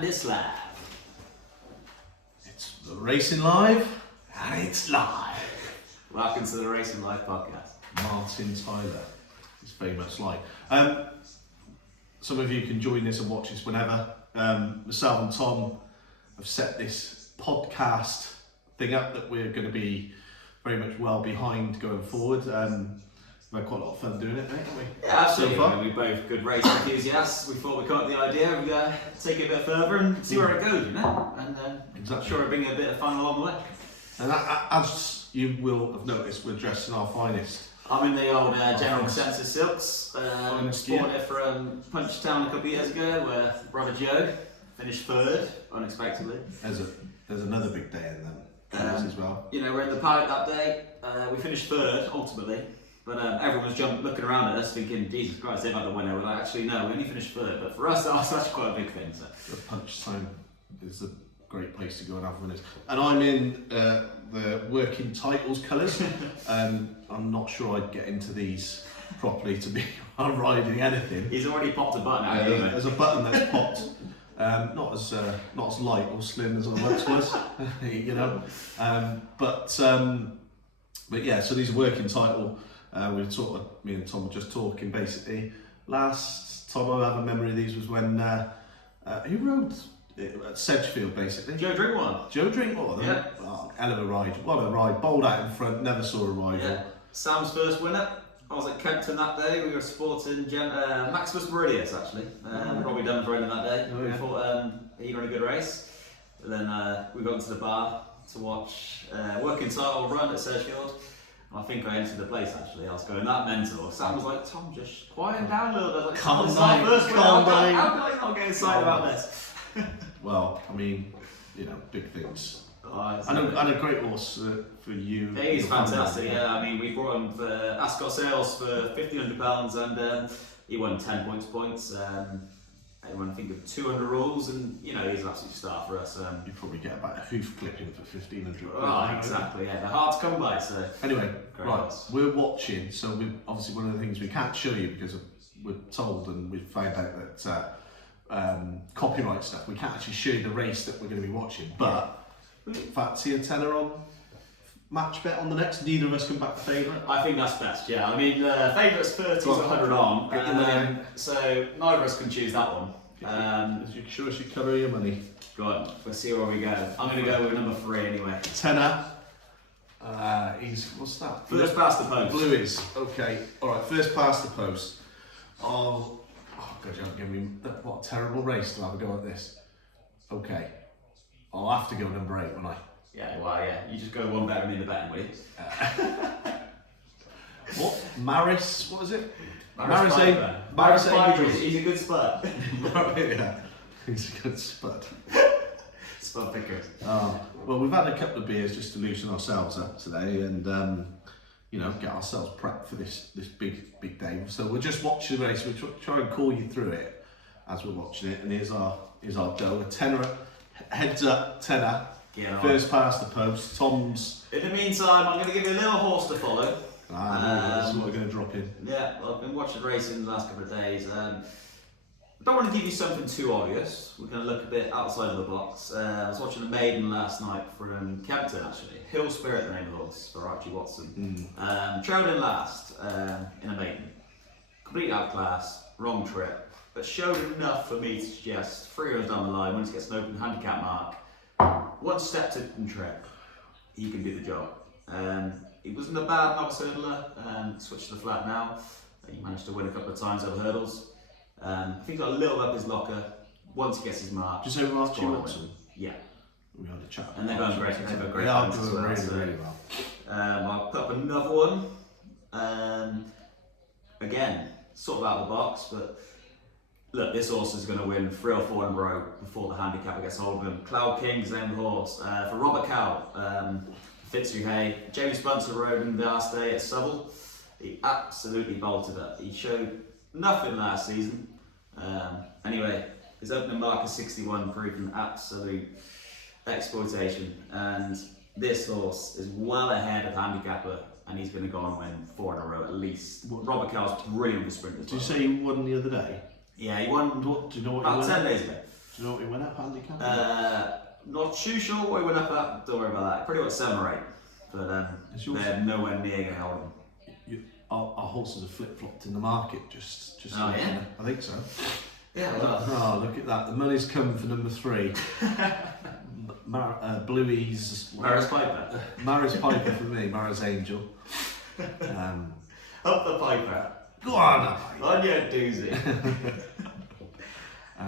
And it's live. It's the Racing Live, and it's live. Welcome to the Racing Live podcast. Martin Tyler is very much live. Some of you can join us and watch us whenever. Myself and Tom have set this podcast thing up that we're going to be very much well behind going forward. We've had quite a lot of fun doing it, haven't we? Yeah, absolutely. So far. We're both good race enthusiasts. We thought we'd come up with the idea, we'd take it a bit further and see where it goes, you know? And Exactly. I'm sure it'll bring a bit of fun along the way. And as you will have noticed, we're dressed in our finest. I'm in the old General Consensus silks. Finest Bought gear. it from Punchtown a couple of years ago, where brother Joe finished third, unexpectedly. There's another big day in them as well. You know, we're in the paddock that day. We finished third, ultimately. But everyone was looking around at us thinking, Jesus Christ, they've had the winner. We're like, actually, no, we only finished third. But for us, that was actually quite a big thing. So. The Punchtown is a great place to go and have winners. And I'm in the working titles colours. I'm not sure I'd get into these properly to be riding anything. He's already popped a button out, hasn't he? There's a button that's popped. Not as light or slim as I once was, you know. But yeah, so these are working title. Me and Tom were just talking basically. Last time I have a memory of these was when who rode at Sedgefield basically. Joe Drinkwater. Joe Drinkwater. Yeah. Oh, hell of a ride. What a ride. Bowled out in front. Never saw a rival. Yeah. Sam's first winner. I was at Kempton that day. We were supporting Maximus Meridius actually. Probably done for him that day. Oh, yeah. We thought he ran a good race. But then we got into the bar to watch working title run at Sedgefield. I think I entered the place actually. I was going that mental. Sam was like, "Tom, just quiet down a little bit." I was like, Calm "This is our down, first winner. calm How down." can I not get excited about this?" Well, I mean, you know, big things. Oh, And a great horse for you. He's your family. fantastic, yeah. I mean, we brought him for Ascot sales for £1,500 and he won 10 points. He won, I think, with 200 rules, and you know, he's an absolute star for us. You probably get about a hoof clipping for 1,500. Oh, exactly, yeah. They're hard to come by, so. Anyway, Great right, horse. we're watching, so obviously one of the things we can't show you because we're told and we've found out that copyright stuff, we can't actually show you the race that we're going to be watching, but fancy a tenner on match bet on the next? Neither of us can back the favourite. I think that's best, yeah. I mean, the favourite's 30 to 100 on, Get your money out. so neither of us can choose that one. As you show us your colour of your money. Right, we'll see where we go. I'm going to go with number 3 anyway. Tenner. What's that? First past the post. Blue is. Okay, alright, first past the post. Oh God, you're giving me, what a terrible race to have a go at this. Okay, I'll have to go number 8, won't I? Yeah, well, yeah. You just go one better than the betting, will you? What? Maris, what was it? Maris Piper. He's a good spud. Yeah, he's a good spud. Spud picker. Well, we've had a couple of beers just to loosen ourselves up today and you know, get ourselves prepped for this big day. So we're just watching the race. We'll try and call you through it as we're watching it. And here's our dough. A tenner, heads up, tenner. First past the post. Tom's. In the meantime, I'm going to give you a little horse to follow. This is what we're going to drop in. Yeah, well, I've been watching racing the last couple of days. I don't want to give you something too obvious. We're going to look a bit outside of the box. I was watching a maiden last night from Kempton, actually. Hill Spirit, the name of the horse, for Archie Watson. Trailed in last in a maiden. Complete outclass, wrong trip, but showed enough for me to suggest 3 rows down the line, once he gets an open handicap mark, one step to the trip, he can do the job. He wasn't a bad novice hurdler, switched to the flat now. He managed to win a couple of times over hurdles. I think he got a little up his locker once he gets his mark. Just over Archie Watson? Yeah. We had a chat. And they're going great. They've got great They are fans as doing well, really, so. really well. I'll put up another one. Again, sort of out of the box, but look, this horse is going to win 3 or 4 in a row before the handicapper gets hold of him. Cloud King's the name of the horse. For Robert Cow, Fitzhugh Hay, James Spencer rode him the last day at Southall. He absolutely bolted up. He showed nothing last season. Anyway, his opening mark is 61, proving absolute exploitation. And this horse is well ahead of handicapper, and he's going to go and win 4 in a row at least. Robert Cow's brilliant with sprinters. Did you say he won the other day? Yeah, he won Do you know what about he 10 won? days ago. Do Do you know what we went up handicap? Not too sure what he went up at. Don't worry about that. Pretty much 7 or 8, but they're nowhere near going to hold him. Our horses are flip-flopped in the market. Just. Oh, yeah? I think so. Yeah. Well. Oh, look at that. The money's come for number 3. Bluey's. Maris Piper. Maris Piper for me. Maris Angel. Up the Piper. Go on. On your doozy.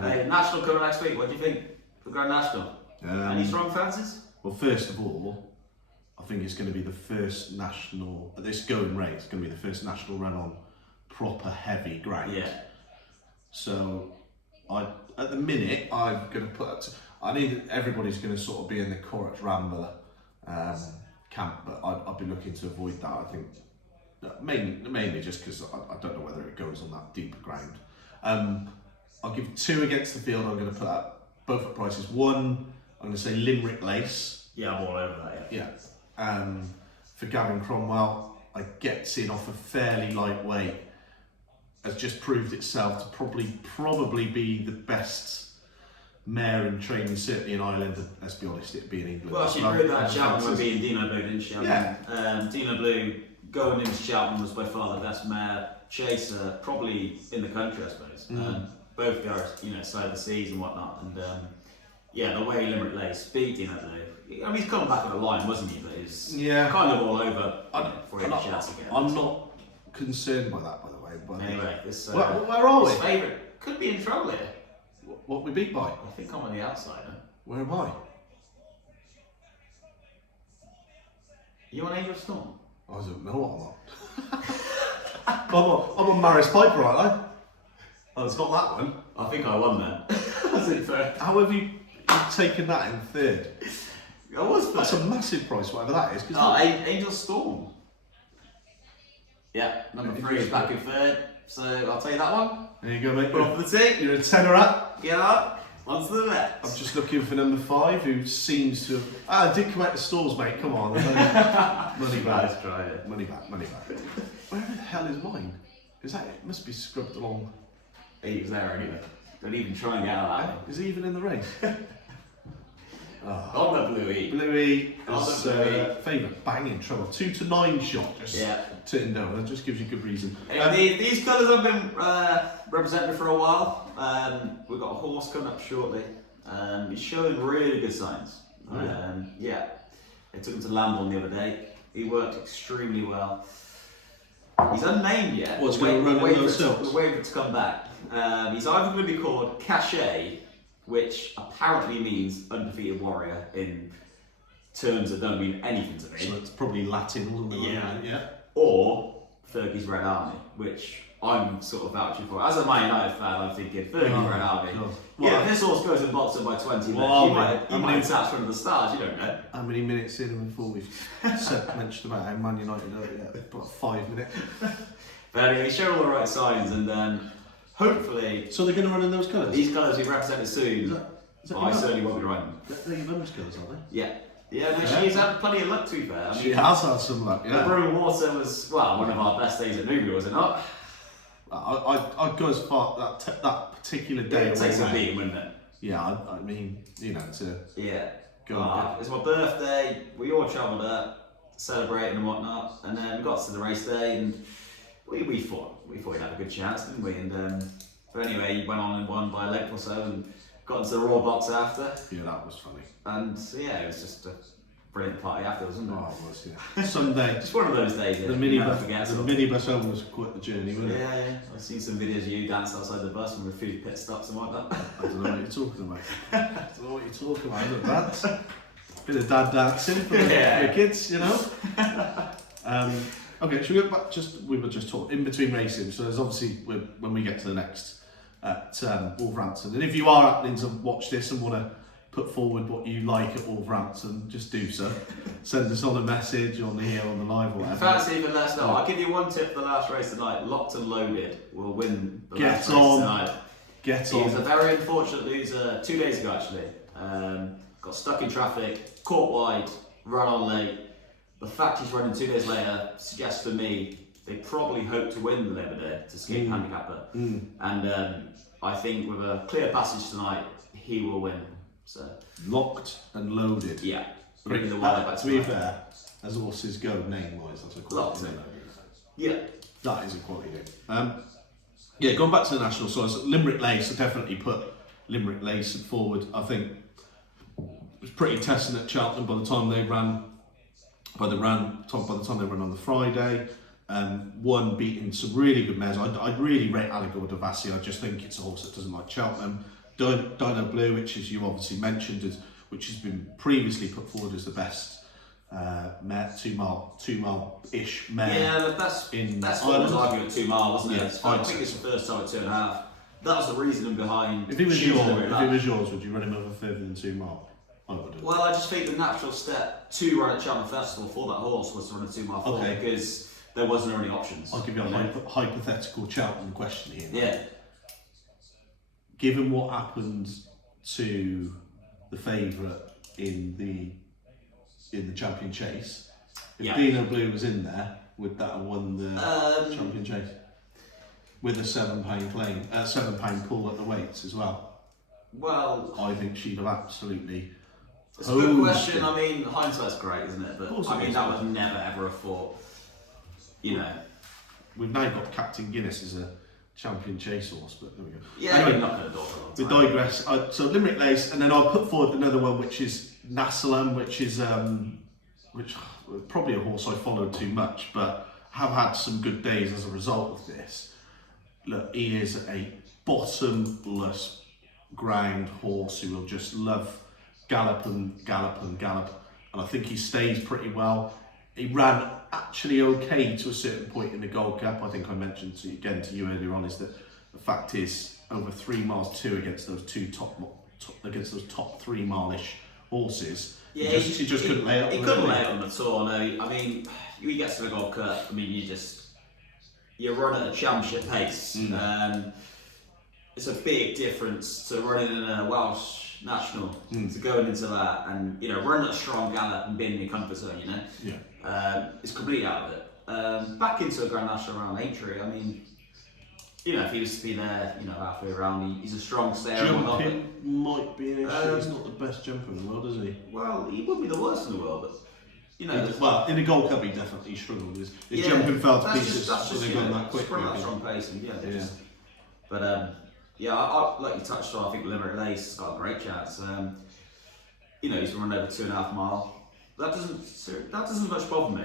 Hey, National coming next week. What do you think? The Grand National. Any strong fancies? Well, first of all, I think it's going to be the first national. This going race is going to be the first national run on proper heavy ground. Yeah. So, at the minute, I'm going to put. I need everybody's going to sort of be in the Courage Rambler camp, but I'd be looking to avoid that. I think mainly just because I don't know whether it goes on that deeper ground. I'll give 2 against the field. I'm going to put up both at prices. 1, I'm going to say Limerick Lace. Yeah, I'm all over that. Yeah. For Gavin Cromwell, I get seen off a fairly lightweight. Has just proved itself to probably be the best mare in training, certainly in Ireland, and let's be honest, it'd be in England. Well, she proved that Cheltenham would be in Dino Blue, didn't she? Yeah. Dino Blue going into Cheltenham was by far the best mare chaser, probably in the country, I suppose. Both girls, side of the seas and whatnot, and the way Limerick Lace beat Dino Blue. I mean, he's come back on the line, wasn't he? But he's kind of all over before he had a chance again. I'm not concerned by that, by the way. But anyway, this where are we? His favourite could be in trouble here. What we beat by? I think I'm on the outside. Huh? Where am I? You on Angel Storm? I don't know what I'm on. I'm on Maris Piper, aren't I? Oh, it's not that one. I think I won then. That's it, fair. How have you taken that in 3rd? I was third. That's a massive price, whatever that is. Angel Storm. Yeah, number 3 is back in 3rd. So I'll tell you that one. There you go, mate. Put off the tee. You're a tenner up. Get up. Onto the left. I'm just looking for number 5, who seems to have. I did come out the stalls, mate. Come on. Money back. Nice try it. Money back. Where the hell is mine? Is that it? Must be scrubbed along. He was there anyway. Don't even try and get out of that one. Is he even in the race? On the Bluey. Bluey is favourite, banging trouble. 2 to 9 shot, just turning down. That just gives you good reason. These colours have been represented for a while. We've got a horse coming up shortly. He's showing really good signs. They took him to Lambourne the other day. He worked extremely well. He's unnamed yet. What's going to run in those silks? We're waiting for it to come back. He's either going to be called Cachet, which apparently means undefeated warrior in terms that don't mean anything to me. So it's probably Latin, yeah. Or Fergie's Red Army, which I'm sort of vouching for. As a Man United fan, I'm thinking Fergie's Red Army. If this horse goes and boxes by 20 minutes, he might attach one of the stars, you don't know. How many minutes in before we've mentioned about how Man United are? About 5 minutes. But anyway, he showed all the right signs, and hopefully. So they're going to run in those colours? These colours will be represented soon. I certainly won't be running. They're your mum's colours, aren't they? Yeah. Yeah, no, she's had plenty of luck, to be fair. I mean, she has had some luck, yeah. The Brewing Water was, one of our best days at Newbury, was it not? I'd go as far that particular day. It takes a beating, wouldn't it? Yeah, I mean, to go. It's my birthday. We all travelled up, celebrating and whatnot, and then we got to the race day, and we thought we'd have a good chance, didn't we? And but anyway, he went on and won by a length or so, and got into the raw box after. Yeah, that was funny. And it was just a brilliant party after, wasn't it? Oh, it was, yeah. Sunday. Just one of those days. The minibus home was quite the journey, wasn't it? Yeah. I've seen some videos of you dancing outside the bus and with a few pit stops and whatnot. I don't know what you're talking about. Is it dance? Bit of dad dancing for the kids, Okay, should we go back? We were just talking in between racing. So there's obviously when we get to the next at Wolverhampton, and if you are happening to watch this and want to put forward what you like at Wolverhampton, just do so. Send us on a message on the live or whatever. Fancy even let us know. I'll give you one tip for the last race tonight. Locked and Loaded will win the last race tonight. Get on. He was a very unfortunate loser 2 days ago actually. Got stuck in traffic, caught wide, run on late. The fact he's running 2 days later suggests to me they probably hope to win the Labour Day to skip handicapper. And I think with a clear passage tonight, he will win. So locked and loaded. yeah, Great. the one To be fair, as horses go, name-wise, that's a quality name. Yeah, that is a quality name. Yeah, going back to the national sides, Limerick Lace, I definitely put Limerick Lace forward. I think it was pretty testing at Cheltenham by the time they ran. By the time they ran on the Friday. One beating some really good mares. I'd really rate Allegor Devassi. I just think it's a horse that doesn't like Cheltenham. Dino Blue, which as you obviously mentioned, which has been previously put forward as the best mare, 2 mile-ish mare. Yeah, that's what was arguing at 2 mile, wasn't it? Yeah, I think it's the first time at 2.5. That was the reasoning behind. If it was yours, would you run him over further than 2 mile? I wouldn't. Well, I just think the natural step to run at Cheltenham Festival for that horse was to run a 2 mile forward because there wasn't any options. I'll give you a hypothetical Cheltenham question here. Yeah. Given what happened to the favourite in the champion chase, if Dino Blue was in there, would that have won the champion chase? With a £7 claim, £7 pull at the weights as well. Well, I think she'd have absolutely. It's a good question. I mean, hindsight's great, isn't it? But I mean, that was never ever a thought. You know, we've now got Captain Guinness as a champion chase horse, but there we go. Yeah, anyway, not going to do it. We digress. So Limerick Lace, and then I'll put forward another one, which is Nassalam, which probably a horse I followed too much, but have had some good days as a result of this. Look, he is a bottomless ground horse who will just love gallop and gallop and gallop, and I think he stays pretty well. He ran actually okay to a certain point in the Gold Cup. I think I mentioned to you earlier on is that the fact is over 3 miles 2 against those top 3 mile-ish horses. Yeah, he just couldn't lay it. He couldn't lay it on at all. No, I mean, you get to the Gold Cup. I mean, you run at a championship pace. It's a big difference to running in a Welsh national to going into that and running at a strong gallop and being in your comfort zone. It's completely out of it. Back into a Grand National around Aintree. I mean, if he was to be there, halfway around, he's a strong stayer. Jumping might be an issue. He's not the best jumper in the world, is he? Well, he would be the worst in the world, but. Well, in the Gold Cup, he definitely struggled. His jumping fell to pieces when they got that quick. Sprint that strong pace, and but I like you touched on. I think Limerick Lace has got a great chance. He's run over 2.5 mile. That doesn't much bother me.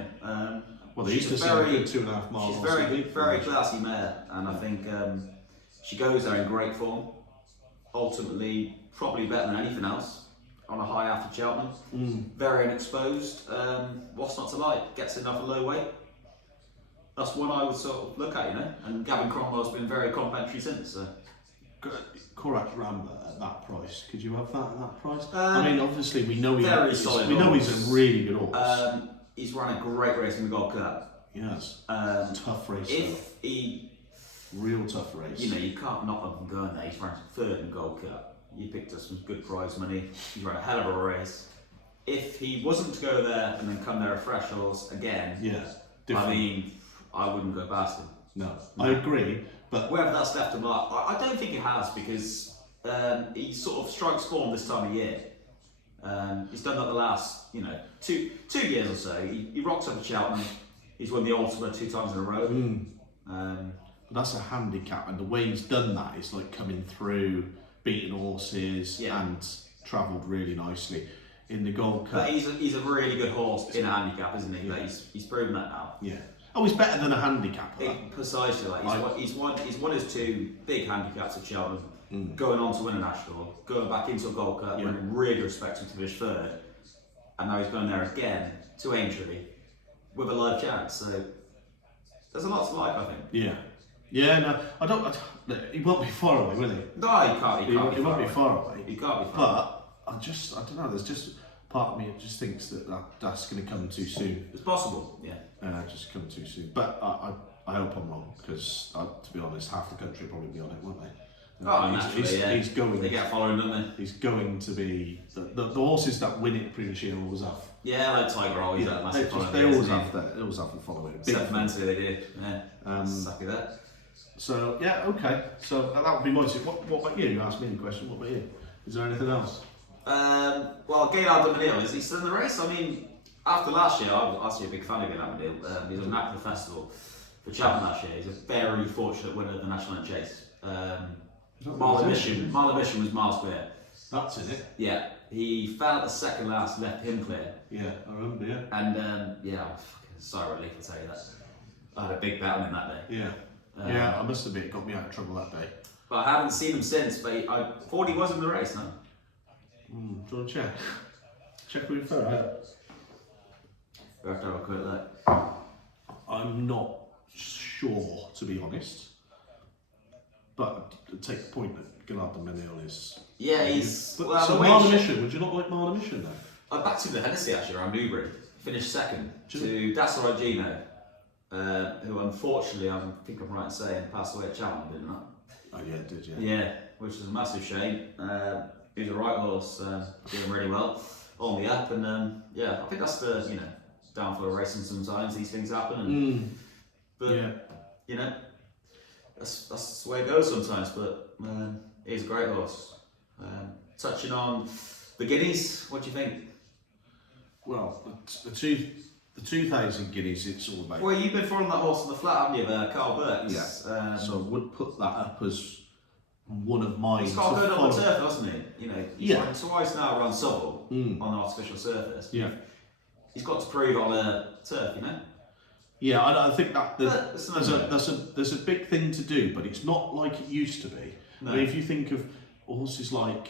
Well, they used to say a good 2.5 miles. She's very classy mare, and I think she goes there in great form. Ultimately, probably better than anything else. On a high after Cheltenham, very unexposed. What's not to like? Gets enough a low weight. That's one I would sort of look at, And Gavin Cromwell's been very complimentary since. So. Korak Rambler at that price. Could you have that at that price? I mean, obviously we know he's a really good horse. He's run a great race in the Gold Cup. Yes. Tough race. Real tough race. You can't knock him going there. He's run 3rd in the Gold Cup. He picked up some good prize money. He's run a hell of a race. If he wasn't to go there and then come there a fresh horse again, I mean, I wouldn't go past him. No, I agree. But whether that's left him up, I don't think it has because he sort of strikes form this time of year. He's done that the last, 2 years or so. He rocks up at Cheltenham. He's won the Ultimate 2 times in a row. But that's a handicap, and the way he's done that is like coming through, beating horses, and travelled really nicely in the Gold Cup. But he's a really good horse in a handicap, isn't he? But he's proven that now. Yeah. Oh, he's better than a handicap. Precisely. He's won his 2 big handicaps at Cheltenham, going on to win a national, going back into a Gold Cup, when really expect him to finish 3rd, and now he's going there again to Aintree with a live chance. So there's a lot to like, I think. Yeah. Yeah. No, I don't. He won't be far away, will he? No, he can't. He won't be far away. He can't be far. But I don't know. There's just part of me that just thinks that's going to come too soon. It's possible. Yeah. Just come too soon. But I hope I'm wrong because, to be honest, half the country will probably be on it, won't they? He's going. They get following, don't they? He's going to be the horses that win it the previous year always have. Yeah, like Tiger always had massive following. They always have the following. Sentimentally, they did. Yeah. Exactly that. So okay. So that would be my. What about you? You asked me the question. What about you? Is there anything else? Well, Gaillard de Menil, is he still in the race? I mean, after last year, I was actually a big fan of Gaillard de Menil. He was a knack of the festival for champion last year. He's a very fortunate winner of the National End Chase. Marlon Mission was miles clear. That's in it. Yeah, he fell at the second last, left him clear. Yeah, I remember, yeah. And yeah, I'm fucking sorry relief to tell you that. I had a big bet on him that day. Yeah. Yeah, I must admit it got me out of trouble that day. But I haven't seen him since, but I thought he was in the race, no? Do you want to check? Check with your phone. We have to have a quick look. I'm not sure, to be honest. But I take the point that Gaillard de Menil is... Yeah, he's... But, well, so Marlon Mission, would you not like Marlon Mission though? I backed him the Hennessy actually around Newbury. Finished second to Dasso Argino, who unfortunately, I think I'm right in saying, passed away at Cheltenham, didn't I? Oh yeah, did you? Yeah, which is a massive shame. He's a right horse, doing really well on the up, and yeah, I think that's the downfall of racing. Sometimes these things happen, and but yeah. you know, that's the way it goes sometimes. But he's a great horse. Touching on the Guineas, what do you think? Well, the 2000 Guineas, it's all about. Well, you've been following that horse on the flat, haven't you, Carl Burke? Yeah. So I would put that up as one of mine. He's got to go on the turf, hasn't he? You know, he's Yeah. won twice now around Southall on an artificial surface. Yeah. He's got to prove on a turf, you know. Yeah, I think that But there's a big thing to do, but it's not like it used to be. No. I mean, if you think of horses like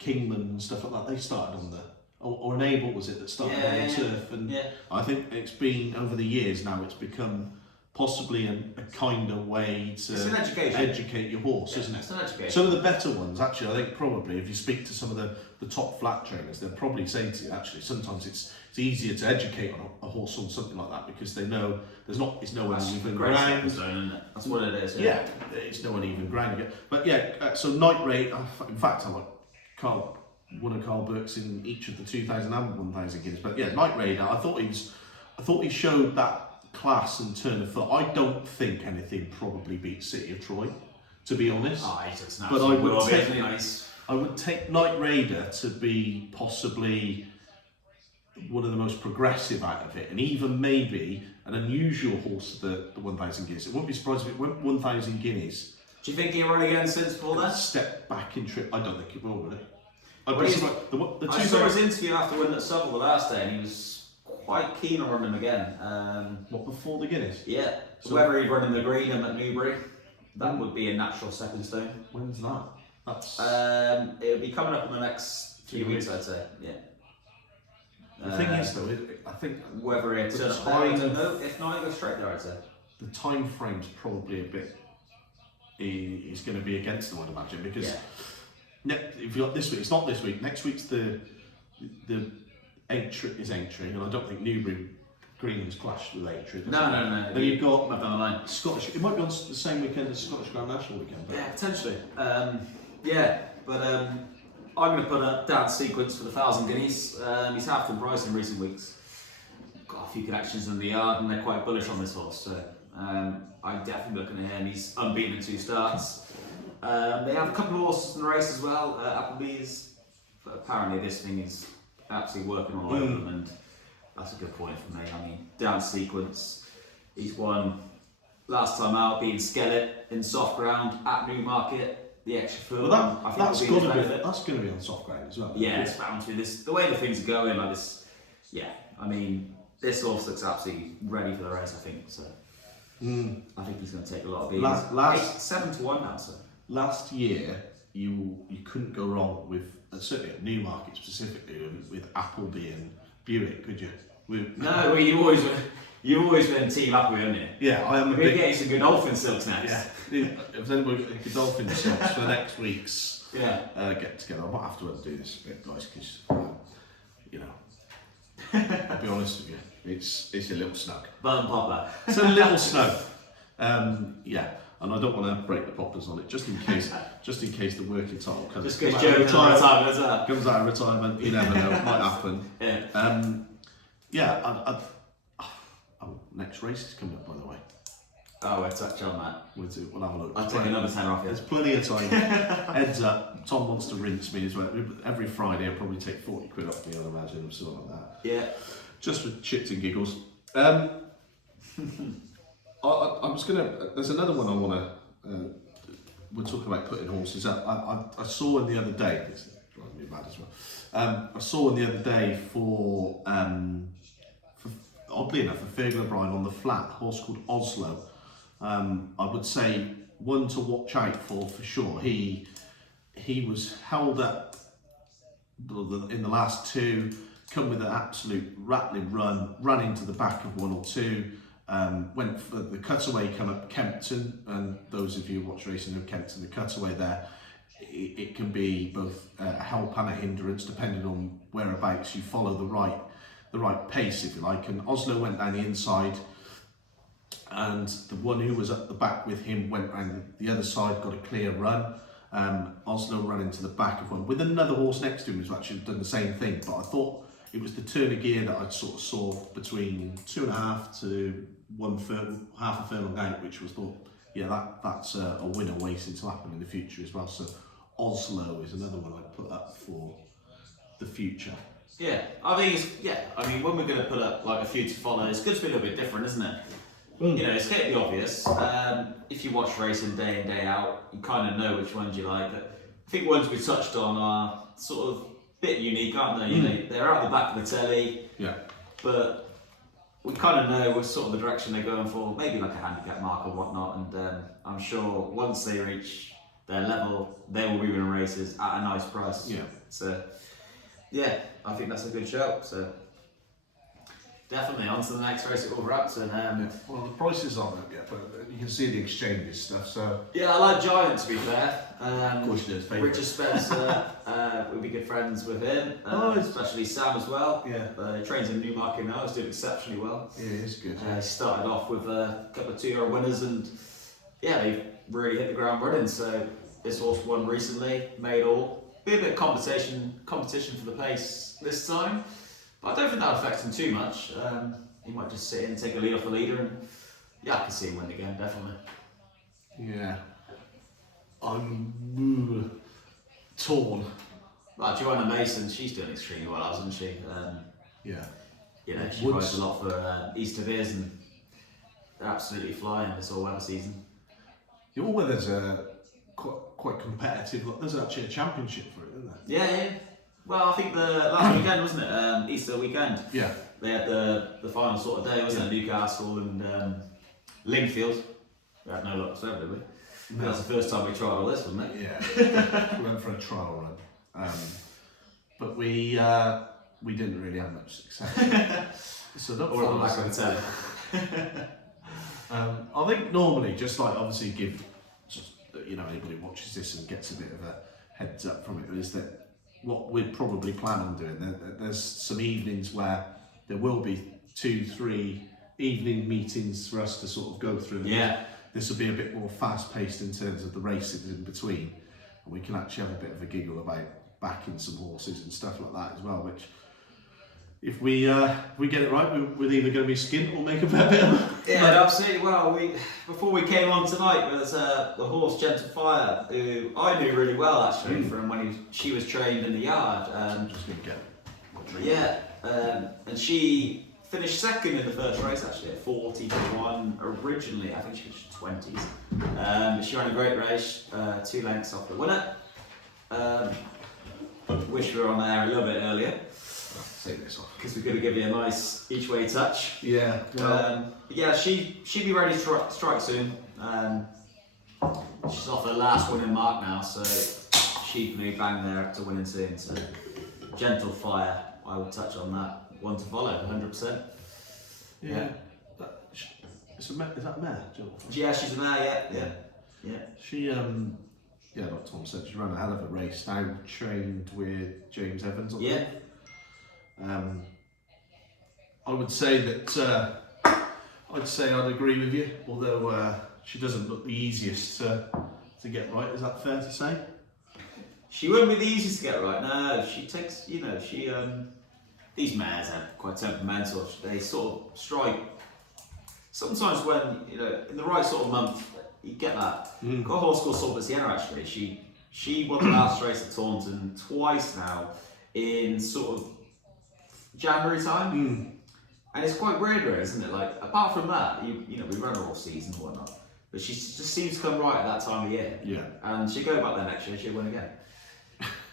Kingman and stuff like that, they started on the or Enable was it that started on the turf, and I think it's been over the years now. It's become possibly a kind of way to It's an education. educate your horse, isn't it? It's an education. Some of the better ones, actually, I think probably if you speak to some of the top flat trainers, they'll probably say to you, actually, sometimes it's easier to educate on a horse on something like that because they know it's no uneven ground. That's what it is. Yeah, it's no uneven ground again. But yeah, so Night Raid, in fact, I like one of Carl Burke's in each of the 2000 and 1000 Guineas. But yeah, Night Raider, I thought he showed that class and turn of foot. I don't think anything probably beats City of Troy, to be honest. But I would take Night Raider to be possibly one of the most progressive out of it, and even maybe an unusual horse of the 1000 Guineas. It wouldn't be surprised if it went 1000 Guineas. Do you think he'll run again since Paul then? Step back in trip. I don't think it will, would it? I saw his interview after winning at Southall the last day, and he was quite keen on running again. Before the Guineas? Yeah. So whether he'd run in the Greenham at Newbury, that would be a natural stepping stone. When's that? That's. It'll be coming up in the next few weeks, I'd say. Yeah. The thing is, though, I think whether it's I don't know. If not, it'll go straight there, I'd say. The time frame's probably a bit. Is going to be against them, I'd imagine, because if you got this week, it's not this week. Next week's the Aintree, and I don't think Newbury Greenham's clashed with Aintree. No. Then you've got down the line. Scottish. It might be on the same weekend as Scottish Grand National weekend. But. Yeah, potentially. But I'm going to put a down sequence for the 1000 Guineas. He's half the price in recent weeks. Got a few connections in the yard, and they're quite bullish on this horse. So I'm definitely looking at him. He's unbeaten in 2 starts. They have a couple of horses in the race as well. Appleby's, but apparently this thing is absolutely working all over them, and that's a good point for me. I mean, down sequence. He's won last time out, being Skellet in soft ground at Newmarket. The extra foot. Well, that's going to be on soft ground as well. Yeah, it's bound to be this. The way the things are going, like this. Yeah, I mean, this horse looks absolutely ready for the race. I think so. I think he's going to take a lot of beats. 7-1 now, so. Last year, you couldn't go wrong with certainly at Newmarket specifically with Appleby and Buick, could you? No, well, you always been team Appleby, haven't you? Yeah, I am. We're getting some Godolphin silks next. Yeah, if anybody got Godolphin silks for next week's get together, I might have to do this a bit, guys, because I'll be honest with you, it's a little snug. Burn popper. It's a little snug. And I don't want to break the poppers on it, just in case the working title comes out of retirement. You never know, it might happen. Yeah. Next race is coming up, by the way. Oh, we'll touch on that. We'll have a look. I'll take another 10 off you. There's plenty of time. Heads up, Tom wants to rinse me as well. Every Friday I'll probably take 40 quid off me, I'd imagine, or something like that. Yeah. Just for shits and giggles. I was going to, there's another one I want to, we're talking about putting horses up. I saw one the other day, this drives me mad as well. I saw one the other day for oddly enough, a Fergal O'Brien on the flat, a horse called Oslo. I would say one to watch out for sure. He was held up in the last two, come with an absolute rattling run into the back of one or two. Went for the cutaway, come up Kempton, and those of you who watch racing know Kempton, the cutaway there, it can be both a help and a hindrance depending on whereabouts you follow the right pace, if you like. And Oslo went down the inside, and the one who was at the back with him went round the other side, got a clear run. Oslo ran into the back of one with another horse next to him who's actually done the same thing, but I thought it was the turn of gear that I sort of saw between 2.5 to 1/3, half a furlong out, which was thought, yeah, that's a winner waiting to happen in the future as well. So Oslo is another one I'd put up for the future. Yeah, I mean, when we're going to put up like a few to follow, it's good to be a little bit different, isn't it? You know, it's getting the obvious. If you watch racing day in, day out, you kind of know which ones you like. But I think ones we touched on are sort of a bit unique, aren't they? You know, they're out the back of the telly, but we kind of know what sort of the direction they're going for, maybe like a handicap mark or whatnot, and I'm sure once they reach their level, they will be winning races at a nice price. Yeah. So, yeah, I think that's a good show. So, definitely on to the next race at Wolverhampton. Well, the prices aren't up yet, but you can see the exchanges stuff. So yeah, I like Giant, to be fair. of course, it is. Richard Spencer, we'll be good friends with him, especially Sam as well. Yeah. He trains in Newmarket now, he's doing exceptionally well. Yeah, it's good. He started off with a couple of 2-year winners, and yeah, they've really hit the ground running. So this horse won recently, made all. Be a bit of competition for the pace this time, but I don't think that'll affect him too much. He might just sit in, take a lead off the leader, and yeah, I can see him win again, definitely. Yeah. I'm torn. Well, Joanna Mason, she's doing extremely well, hasn't she? Yeah. You know, she rides a lot for Easter Beers, and they're absolutely flying this all weather season. The all weather's quite competitive. Look, there's actually a championship for it, isn't there? Yeah. Well, I think the last weekend, wasn't it? Easter weekend. Yeah. They had the final sort of day, wasn't it? Newcastle and Lingfield. We had no luck whatsoever, did we? No. That's the first time we tried all this, wasn't it? Yeah. We went for a trial run, but we didn't really have much success. So don't Or on the follow back us. of the telly. I think normally, just like obviously give, anybody who watches this and gets a bit of a heads up from it, is that what we'd probably plan on doing, there's some evenings where there will be 2-3 evening meetings for us to sort of go through. Yeah. This will be a bit more fast paced in terms of the races in between, and we can actually have a bit of a giggle about backing some horses and stuff like that as well, which if we get it right, we're either going to be skint or make a fair bit of it. Yeah, absolutely. Well, before we came on tonight, there was the horse Gentle Fire, who I knew really well actually from when she was trained in the yard. I'm just going to get my drink. Yeah, and she finished second in the first race actually at 40-1 originally. I think she was 20s. She ran a great race, 2 lengths off the winner. Wish we were on air a little bit earlier. Take this off. Because we're going to give you a nice each way touch. Yeah. Well, yeah, she'd be ready to strike soon. She's off her last winning mark now, so she can be bang there to winning soon. So Gentle Fire, I will touch on that. One to follow, 100%. yeah. Is that a mare? Jill? Yeah, she's a mare. Yeah. She like Tom said, she ran a hell of a race. Now trained with James Evans. I would say that I'd agree with you, although she doesn't look the easiest to get right. Is that fair to say? She wouldn't be the easiest to get right. No, she takes. These mares are quite temperamental. They sort of strike sometimes when, in the right sort of month, you get that. Got a horse called Salt Sienna actually. She won the last race at Taunton twice now in sort of January time. And it's quite rare, isn't it? Like, apart from that, we run her all season and whatnot. But she just seems to come right at that time of year. Yeah. And she'll go back there next year, she'll win again.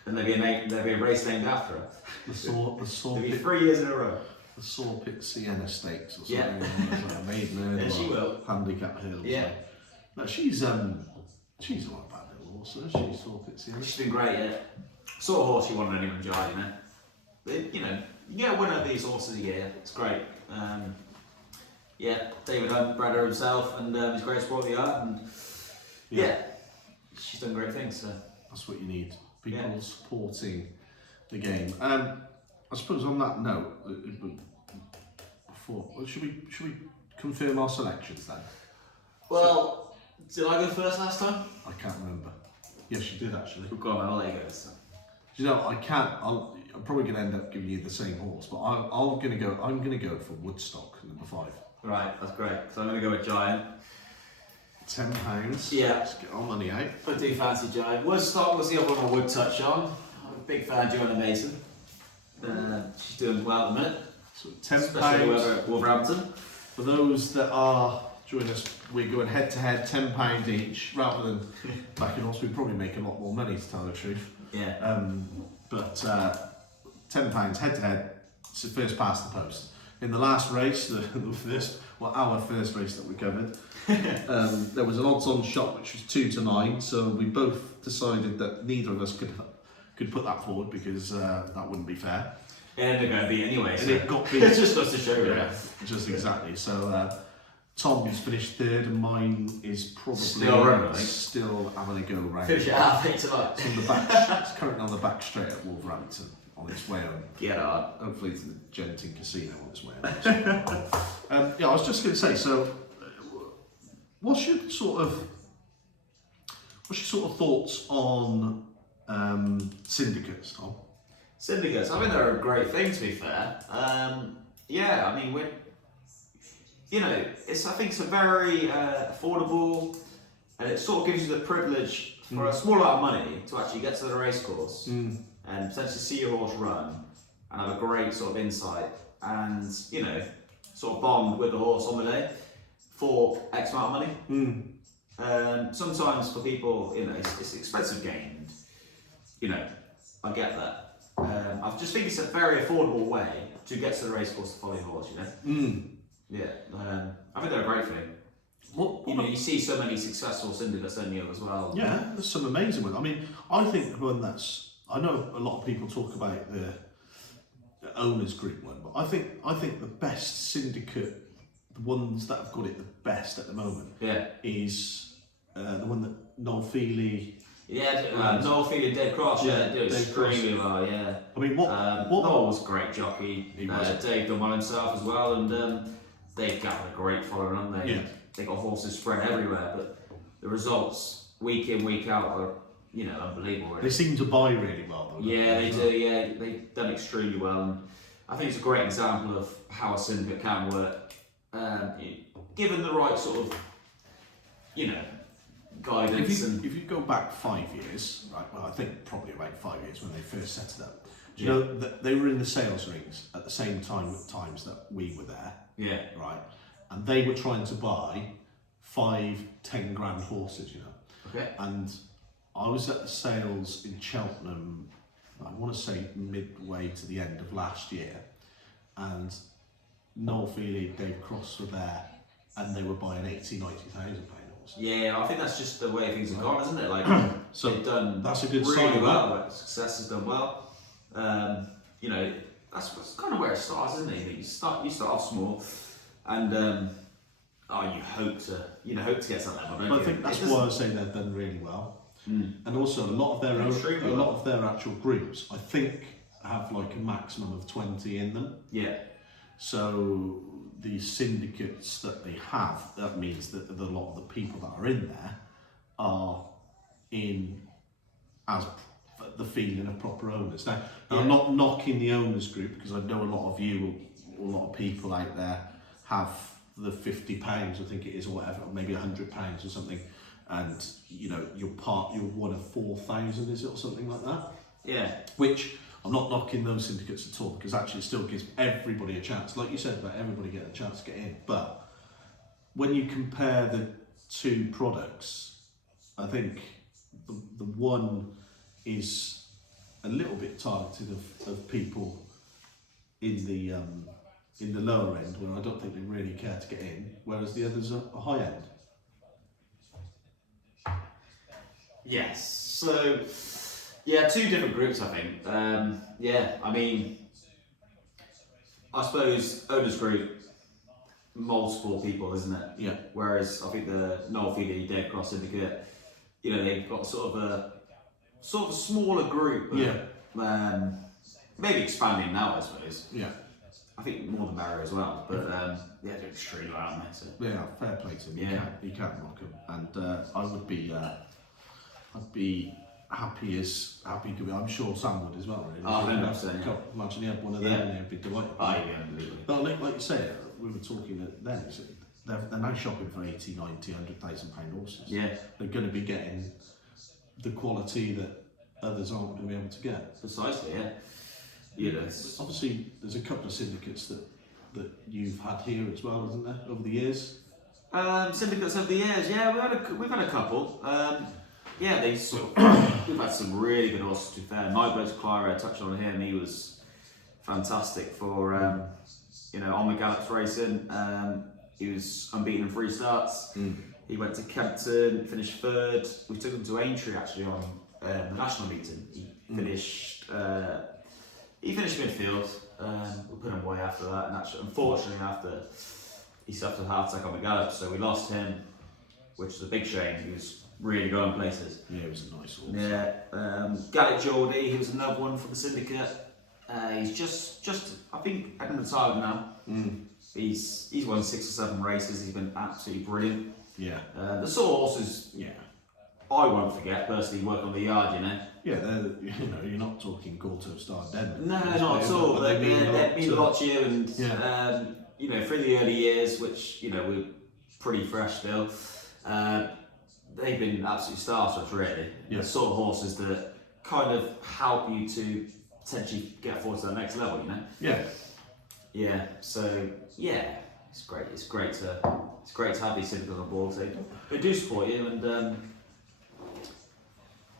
And there'll be a race named after her. The Saw There'll be Pit, 3 years in a row. the Saw Pit Sienna Stakes or something. Yeah. Like a maiden Yeah, she will. handicap hill. Yeah. So. No, she's not a bad little horse. She's Saw Pit Sienna. She's been great, yeah. Sort of horse you want anyone to ride, You get one of these horses a year. It's great. David Hunt bred her himself, and his great sport the art, and she's done great things. So that's what you need. People supporting the game. I suppose on that note, should we confirm our selections then? Well, did I go first last time? I can't remember. Yes, you did actually. Go on, I'll let you go this time. Do you know, I'm probably going to end up giving you the same horse, but I'm going to go for Woodstock, number 5. Right, that's great. So I'm going to go with Giant. £10. Yeah. Let's get our money out. I do fancy Giant. Woodstock was the other one I would touch on. I'm a big fan of Joanna Mason. She's doing well at the minute. So Especially £10. over at Wolverhampton. For those that are joining us, we're going head to head, £10 each, rather than back in horse. We'd probably make a lot more money, to tell the truth. Yeah. But £10 head to head. It's the first past the post. In the last race, our first race that we covered, there was an odds-on shot which was 2 to 9. So we both decided that neither of us could put that forward because that wouldn't be fair. It ended up going to be anyway. And So it got beat. it just goes to show you. Yeah, just exactly. So Tom's finished 3rd, and mine is probably Still running, I think. still having a go round. Finish it at 8 tonight. It's on the back. It's currently on the back straight at Wolverhampton on its way home. Get on. Hopefully to the Genting Casino on its way home. I was just going to say. So, what's your sort of thoughts on syndicates, Tom? Syndicates, I think they're a great thing, to be fair. I think it's a very affordable, and it sort of gives you the privilege for a small amount of money to actually get to the racecourse and potentially see your horse run and have a great sort of insight and, sort of bond with the horse on the day for X amount of money. Sometimes for people, it's expensive game, and, I get that. I just think it's a very affordable way to get to the racecourse to follow your horse, I think they're a great thing. You see so many successful syndicates, don't you, as well? Yeah, there's some amazing ones. I mean, I think I know a lot of people talk about the owners group one, but I think the best syndicate, the ones that have got it the best at the moment, is the one that Noel Feely. Yeah, Noel Feely and Dave Cross, do extremely well, yeah. I mean, Noel was a great jockey. He was. Dave done well himself as well, and they've got a great following, haven't they? Yeah. They got horses spread everywhere, but the results week in, week out are, unbelievable. Really. They seem to buy really well, though. Yeah, they do. Yeah, they've done extremely well, and I think it's a great example of how a syndicate can work, given the right sort of, guidance. If you go back 5 years, right? Well, I think probably about 5 years when they first set it up. Do you know that they were in the sales rings at the same times that we were there? Yeah. Right. And they were trying to buy 5-10 grand horses, Okay. And I was at the sales in Cheltenham, I want to say midway to the end of last year, and Noel Feely, Dave Cross were there, and they were buying 80,000, 90,000 pound horses. Yeah, I think that's just the way things have gone, isn't it? Like, So they've done that's a good really sign. well. Success has done well. That's kind of where it starts, isn't it? You start off small, and you hope to get to that level. Don't But you? I think that's why I say they've done really well. And also a lot of their actual groups, I think, have like a maximum of 20 in them. Yeah. So the syndicates that they have, that means that a lot of the people that are in there are in as the feeling of proper owners. Now I'm not knocking the owners group, because I know a lot of people out there have the £50, I think it is, or whatever, or maybe £100 or something, and you know you're one of 4,000, is it, or something like that? Yeah. Which I'm not knocking those syndicates at all, because actually it still gives everybody a chance, like you said about everybody getting a chance to get in. But when you compare the two products, I think the one is a little bit targeted of people in the lower end, where I don't think they really care to get in, whereas the others are high end. Yes. So, yeah, two different groups, I think. Yeah, I mean, I suppose owners group, multiple people, isn't it? Yeah. Whereas I think the Noel Feely Dead Cross Syndicate, you know, they've got sort of a smaller group. But, Yeah. Maybe expanding now, I suppose. Yeah. I think more the merrier as well. But yeah, they're extremely well, aren't they? So. Yeah, fair play to them. Yeah. You can't knock them. And I'd be happy could be. I'm sure Sam would as well. Really. Oh, 100%. Yeah. Imagine he had one of them and he'd be delighted. Oh, yeah, absolutely. But like you say, we were talking then. They're now shopping for 80, 90, 100,000 pound horses. Yeah. They're going to be getting the quality that others aren't going to be able to get. Precisely, yeah. You know, obviously, there's a couple of syndicates that you've had here as well, isn't there, over the years? Syndicates over the years, yeah, we've had a couple. Yeah, they sort of, we've had some really good horses. To be fair, my bloke's Clara, I touched on him. He was fantastic for you know, on the Gallops racing. He was unbeaten in 3 starts. He went to Kempton, finished 3rd. We took him to Aintree actually on the national meeting. He finished. He finished midfield. We put him away after that, and actually, unfortunately, after he suffered a heart attack on the gallop, so we lost him, which is a big shame. He was really going places. Yeah, he was a nice horse. Yeah, Gallic Geordie, he was another one for the syndicate. He's just I think heading retirement now. He's won 6 or 7 races. He's been absolutely brilliant. Yeah. The sort of horses, I won't forget personally. Work on the yard, you know. Yeah, you know, you're not talking Gorto Star Den. No, not at all. They mean a lot to you, and you know, through the early years, which you know we're pretty fresh still, they've been absolute stars for us, really. Yeah. The sort of horses that kind of help you to potentially get forward to the next level, you know. Yeah. Yeah. So yeah, it's great. It's great to have these syndicates on board. So they do support you and.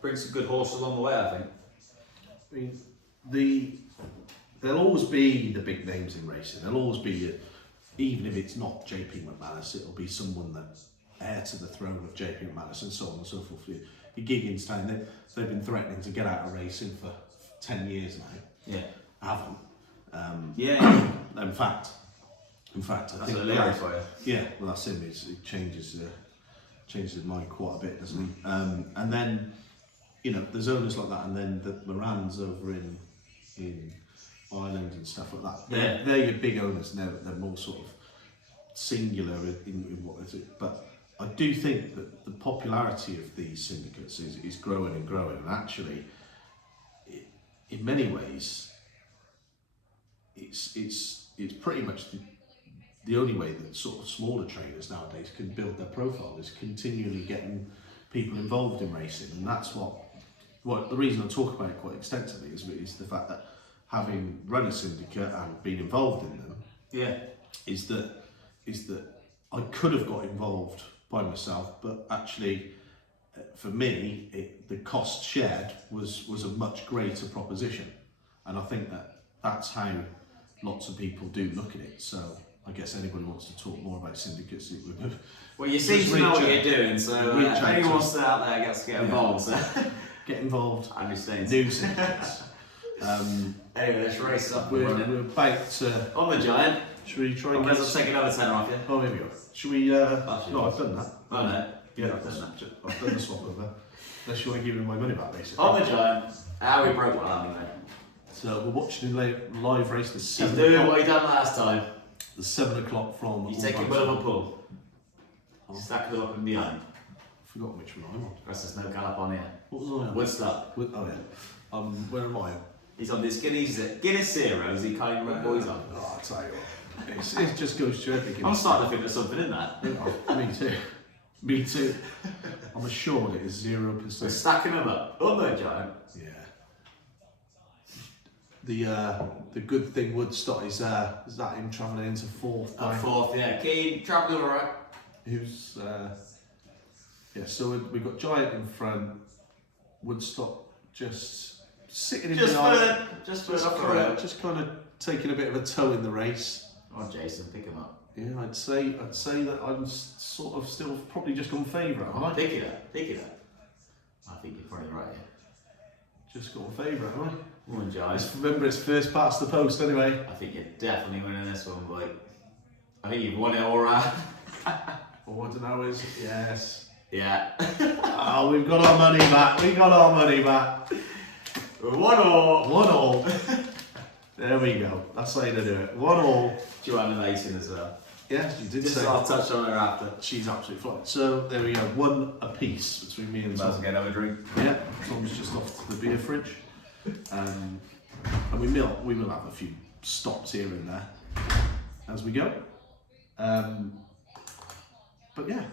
Bring some good horses along the way, I think. I mean, there'll always be the big names in racing. There'll always be, even if it's not JP McManus, it'll be someone that's heir to the throne of JP McManus and so on and so forth. Your Giggins Town, they've been threatening to get out of racing for 10 years now. Yeah. Haven't. Yeah. In fact, I that's think hilarious for you. Yeah, well, that's him. It changes his mind quite a bit, doesn't he? And then. You know, there's owners like that, and then the Morans over in Ireland and stuff like that. They're your big owners now. They're more sort of singular in what is it. But I do think that the popularity of these syndicates is growing and growing. And actually, in many ways, it's pretty much the only way that sort of smaller trainers nowadays can build their profile is continually getting people involved in racing, and that's what the reason I talk about it quite extensively is the fact that having run a syndicate and been involved in them, is that I could have got involved by myself, but actually for me the cost shared was a much greater proposition, and I think that's how lots of people do look at it. So I guess anybody wants to talk more about syndicates, it would. Well, you seem to know what you're doing, so anyone wants to out there gets to get involved. So. Get involved. I understand. New syndicates. Anyway, let's race up. We're about to... On the Giant. Should we try and get... I'll take another tenner off you. Oh, here we go. Should we... No, I've done that. Oh, no. Yeah, I've done that. I've done the swap over. Unless you want to give me my money back, basically. On the Giant. How we broke one anyway. So we're watching a live race. The 7 He's doing what he done last time. The 7 o'clock from... He's taking a of a pull. Stack them up and behind. I've forgotten which one I'm on. There's no gallop on here. What was I on? Woodstock. Oh yeah. Where am I? He's on this Guineas Zeros. He can't even remember what he's on. Oh, I'll tell you what. It just goes to everything. I'm starting to think there's something in that. Yeah, me too. Me too. I'm assured it is 0%. We're stacking them up. Oh no, Giant. Yeah. The good thing Woodstock is that him travelling into fourth. At fourth, yeah. Keen, travelling alright. Who's yeah? So we've got Giant in front. Woodstock just sitting in behind. Just kind of taking a bit of a toe in the race. Oh, Jason, pick him up. Yeah, I'd say that I'm sort of still probably just on favourite. Pick it up. I think you're probably right. Yeah. Just got a favourite, haven't I? Come on, Giant. Remember, it's first past the post anyway. I think you're definitely winning this one, boy. I think you've won it all right. Or I don't know, is yes. Yeah. Oh, we've got our money back. We got our money back. 1-1. There we go. That's how you do it. 1-1. Joanna Mason as well. Yes, you did Just say. I'll touch on her after. She's absolutely fine. So there we go. 1 apiece between me and Might as Tom. well get another drink. Yeah, Tom's just off to the beer fridge. And we will have a few stops here and there as we go. But yeah,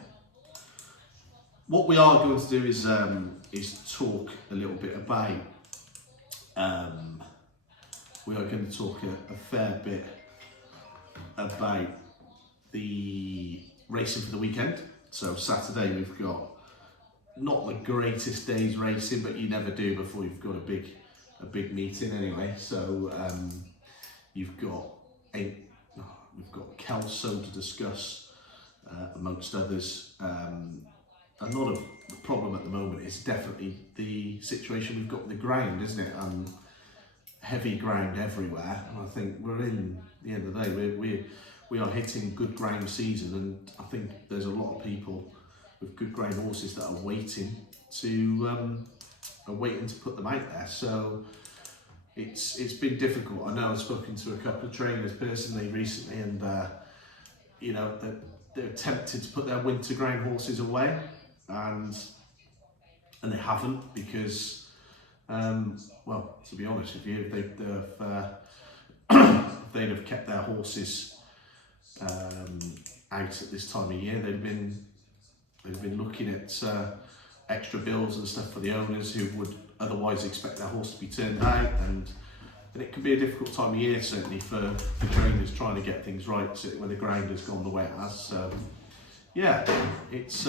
what we are going to do is talk a little bit about. We are going to talk a fair bit about the racing for the weekend. So Saturday we've got not the greatest day's racing, but you never do before you've got a big meeting anyway. So we've got Kelso to discuss, amongst others. A lot of the problem at the moment is definitely the situation we've got with the ground, isn't it? Heavy ground everywhere, and I think we're in the end of the day. We are hitting good ground season, and I think there's a lot of people with good ground horses that are waiting to put them out there. So it's been difficult. I know I've spoken to a couple of trainers personally recently, and you know they're tempted to put their winter ground horses away, and they haven't because. Well, to be honest with you, they'd have kept their horses out at this time of year. They've been looking at extra bills and stuff for the owners who would otherwise expect their horse to be turned out, and it can be a difficult time of year certainly for trainers trying to get things right when the ground has gone the way it has. So yeah, it's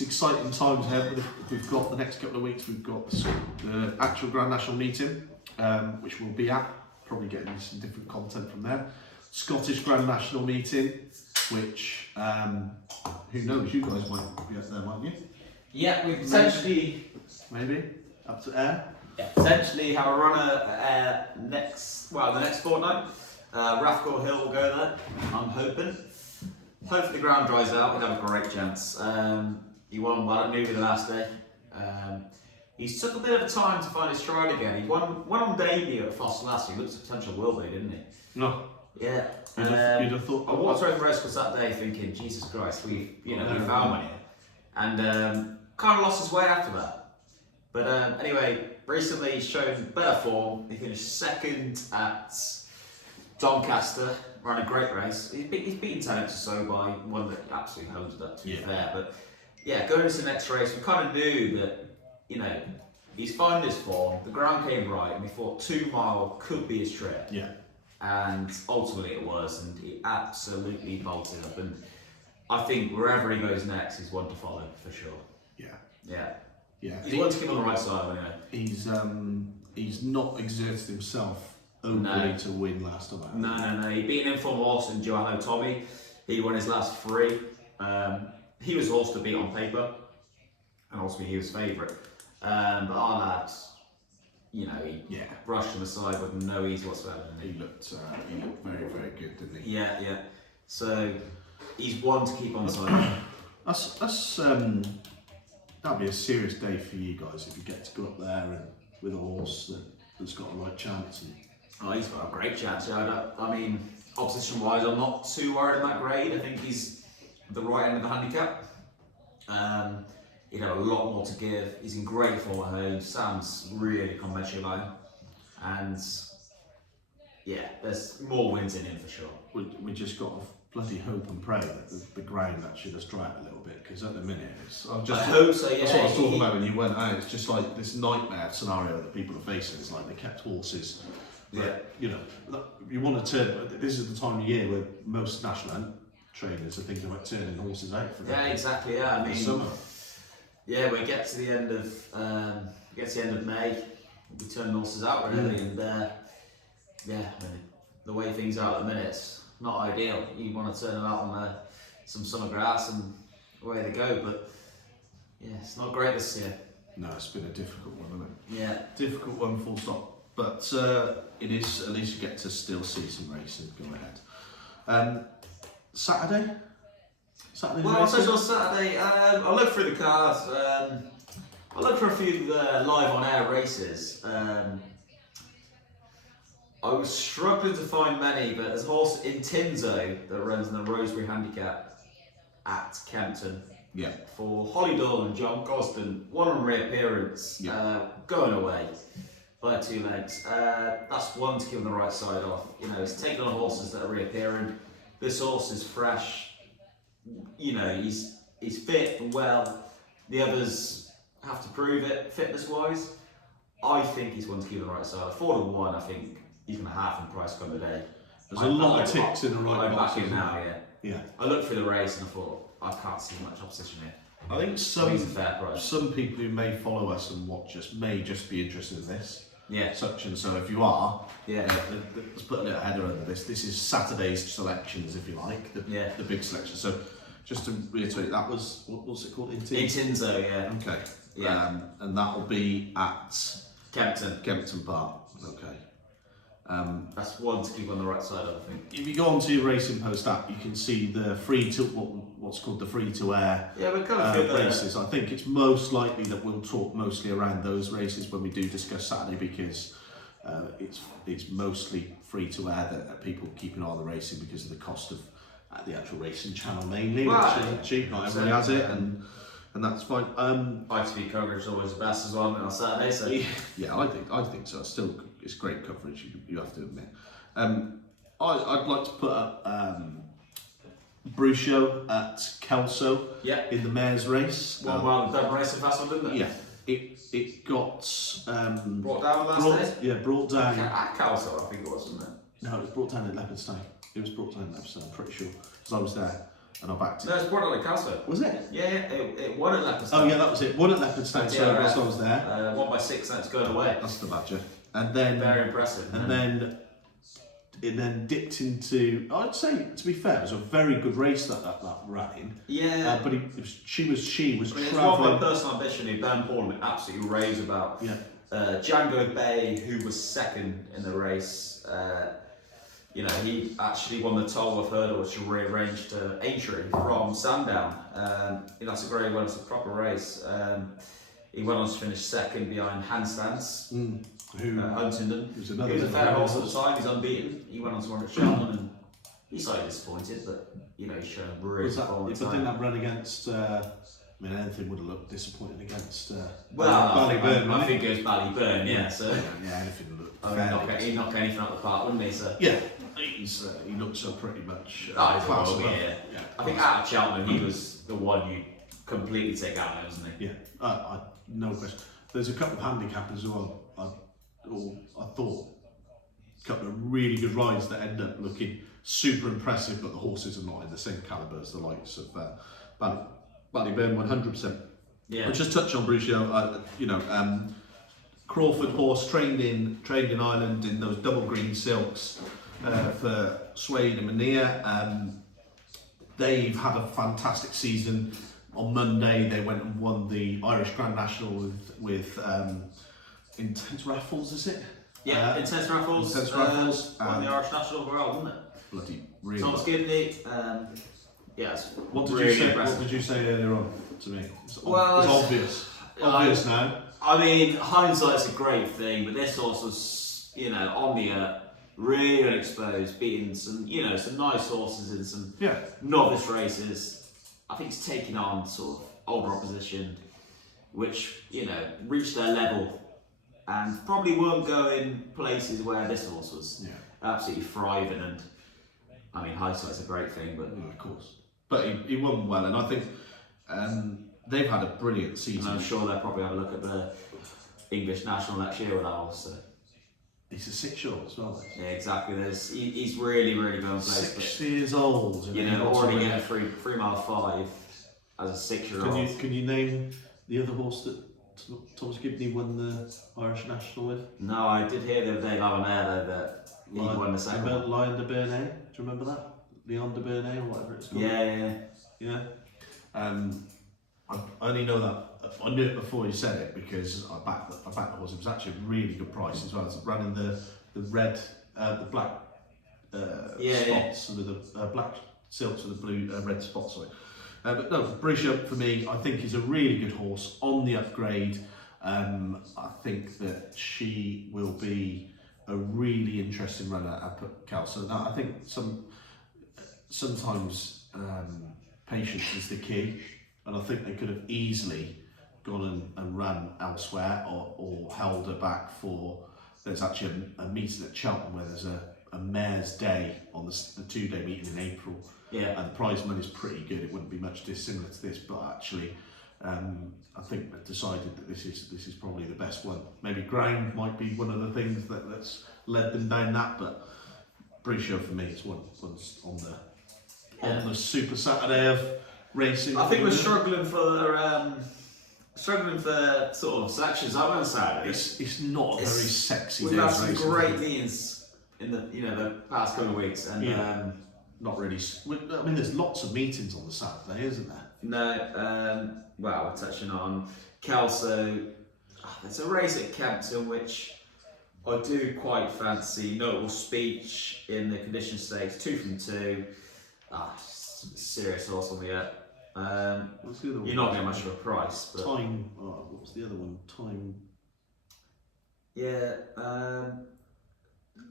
exciting times ahead. We've got the next couple of weeks. We've got the actual Grand National meeting, which we'll be at. Probably getting some different content from there. Scottish Grand National meeting, which who knows? You guys might be up there, mightn't you? Yeah, we potentially maybe up to air. Yeah, potentially have a runner the next fortnight. Rathcore Hill will go there. I'm hoping. Hopefully the ground dries out, we'll have a great chance. He won well at Newby the last day. He's took a bit of time to find his stride again. He went on debut at Foster last year. He looked a potential will be, didn't he? No. Yeah. You'd have thought. I walked around the race course that day thinking, Jesus Christ, we found one here. And kind of lost his way after that. But anyway, recently he's shown better form. He finished second at Doncaster. Ran a great race. He's beaten 10 or so by one that absolutely hosed up, to be fair. But yeah, going into the next race, we kind of knew that, he's found his form. The ground came right, and we thought 2 mile could be his trip. Yeah. And ultimately it was, and he absolutely bolted up. And I think wherever he goes next, he's one to follow for sure. Yeah. Yeah. Yeah. He's one to keep on the right side anyway. He's not exerted himself overly to win last time. No. He beat an informed horse in Joanno Tommy. He won his last 3. He was horse to beat on paper, and ultimately he was favourite. But our lad, he brushed him aside with no ease whatsoever. He looked very, very good, didn't he? Yeah. So he's one to keep on the side. That'll be a serious day for you guys if you get to go up there and with a horse that's got a right chance. He's got a great chance. Yeah, I mean, opposition-wise, I'm not too worried about grade. I think he's the right end of the handicap. He'd have a lot more to give. He's in great form at home. Sam's really come measure line, and yeah, there's more wins in him for sure. We just got to bloody hope and pray that the ground actually does dry out a little bit, because at the minute I hope so. Yeah, that's what I was talking about when you went out. It's just like this nightmare scenario that people are facing. It's like they kept horses. You know, you want to turn. This is the time of year where most national trainers are thinking about turning horses out for them. Yeah, exactly. Yeah, I mean, summer. Yeah, we get to the end of May. We'll be turning horses out really, and yeah, I mean, the way things are at the minute, it's not ideal. You want to turn them out on some summer grass and away they go, but yeah, it's not great this year. No, it's been a difficult one, hasn't it? Yeah. Difficult one, full stop. But it is, at least you get to still see some racing go ahead. Saturday? Well, I suppose on Saturday, I'll look through the cards. I'll look for a few live on air races. I was struggling to find many, but there's a horse Intinzo that runs in the Rosebery Handicap at Kempton. Yeah. For Holly Doyle and John Gosden, one on reappearance, going away by 2 legs. That's one to keep on the right side off. You know, it's taking on horses that are reappearing. This horse is fresh. You know, he's fit and well. The others have to prove it fitness wise. I think he's one to keep on the right side. 4 to 1, I think he's going to half in price come today. There's a lot of ticks in the right I'm boxes. back in now, Yeah. I looked through the race and I thought, I can't see much opposition here. I think He's a fair price. some people who may follow us and watch us may just be interested in this. Yeah. Such and so, if you are, Yeah. let's put a little header under this. This is Saturday's selections, if you like, the big selection. So, just to reiterate, that was what's it called? Intinzo, yeah. Okay. Yeah. And that will be at Kempton Park. Okay. That's one to keep on the right side of, I think. If you go onto your Racing Post app, you can see the what's called the free to air Yeah, we're kind of races. I think it's most likely that we'll talk mostly around those races when we do discuss Saturday, because it's mostly free to air that people keep an eye on the racing because of the cost of the actual racing channel mainly, Right. which isn't cheap. Not everybody has it, and that's fine. ITV coverage is always the best as well on Saturday, so Yeah, I think so. It's great coverage. You have to admit. I'd like to put up Brucio at Kelso in the mayor's race. One mile of Devon Racing Festival, didn't it? Yeah, it got Brought down last day? Yeah, brought down. At Calso, I think it was, wasn't it? No, it was brought down at Leopardstown. It was brought down at Leopardstown, I'm pretty sure, because I was there and I backed it. No, it was brought down at Calso. Was it? Yeah, it won at Leopardstown. Oh yeah, that was it. One at Leopardstown, so I was there. Won by 6 cents going away. That's the Badger. And then very impressive. And then it then dipped into. I'd say, to be fair, it was a very good race that ran in. Yeah. But she was It's travelling. one personal ambition who Ben Paul absolutely raves about. Yeah. Django Bay, who was second in the race, you know, he actually won the Tolworth hurdle, which was rearranged to Aintree from Sandown. You know, that's a great one. It's a proper race. He went on to finish second behind Handstands. Huntingdon. He was a fair horse at the time. He's unbeaten. He went on to run at Cheltenham, and he's slightly disappointed, but you know, he's shown really performance. If I think that run against, I mean, anything would have looked disappointing against. I think it was Ballyburn. Yeah. So yeah, anything would look. He'd knock anything out of the park, wouldn't he? So yeah, he looked so pretty much. Yeah. I think out of Cheltenham, he was the one you completely take out there, wasn't he? Yeah, no question. There's a couple of handicappers as well. I thought a couple of really good rides that end up looking super impressive, but the horses are not in the same calibre as the likes of Ballyburn 100%. Yeah. I'll just touch on Brucio. Crawford horse trained in Ireland in those double green silks for Suede and Mania. They've had a fantastic season. On Monday, they went and won the Irish Grand National with Intense Raffles, is it? Yeah, Intense Raffles. Won the Irish National overall, didn't it? Bloody really. Thomas Gibney. Yes. What did really you say? impressive. What did you say earlier on to me? It's obvious. Obvious now. I mean, hindsight's a great thing, but this horse was, you know, on the really exposed, beating some nice horses in some novice races. I think it's taking on sort of older opposition, which, you know, reached their level and probably won't go in places where this horse was. absolutely thriving. And I mean, hindsight's a great thing, but of course. But he won well, and I think they've had a brilliant season. and I'm sure they'll probably have a look at the English national next year with that also. He's a 6-year-old as well. Yeah, exactly. He's really going places. 6 years old. You know, already getting 3 mile 5 as a 6-year-old. Can you name the other horse that Thomas Gibney won the Irish national with? No, I did hear the other day, Lavanera, that he won the second one. Lion de Bernay. Do you remember that? Leon de Bernay or whatever it's called. Yeah. I only know that. I knew it before you said it because I backed the horse. It was actually a really good price as well. It's running the black spots with the black silks with the blue red spots on it. But no, Brisha for me, I think is a really good horse on the upgrade. I think that she will be a really interesting runner up at Kelso. Now, I think sometimes patience is the key, and I think they could have easily gone and run elsewhere or held her back for. There's actually a meeting at Cheltenham where there's a mare's day on the 2-day meeting in April. Yeah. And the prize money is pretty good. It wouldn't be much dissimilar to this, but actually, I think they've decided that this is probably the best one. Maybe ground might be one of the things that's led them down that, but Brisha for me is one's on the Super Saturday of racing. I think we're struggling for sort of sections. I won't say it's not a very sexy. We've had some great meetings in the past couple of weeks, and not really. I mean, there's lots of meetings on the Saturday, isn't there? No. Well, we're touching on Kelso. There's a race at Kempton which I do quite fancy. Notable Speech in the condition stakes, 2 from 2. Serious horse on the What's the other one? You're not getting much of a price. But Time. What was the other one? Time. Yeah.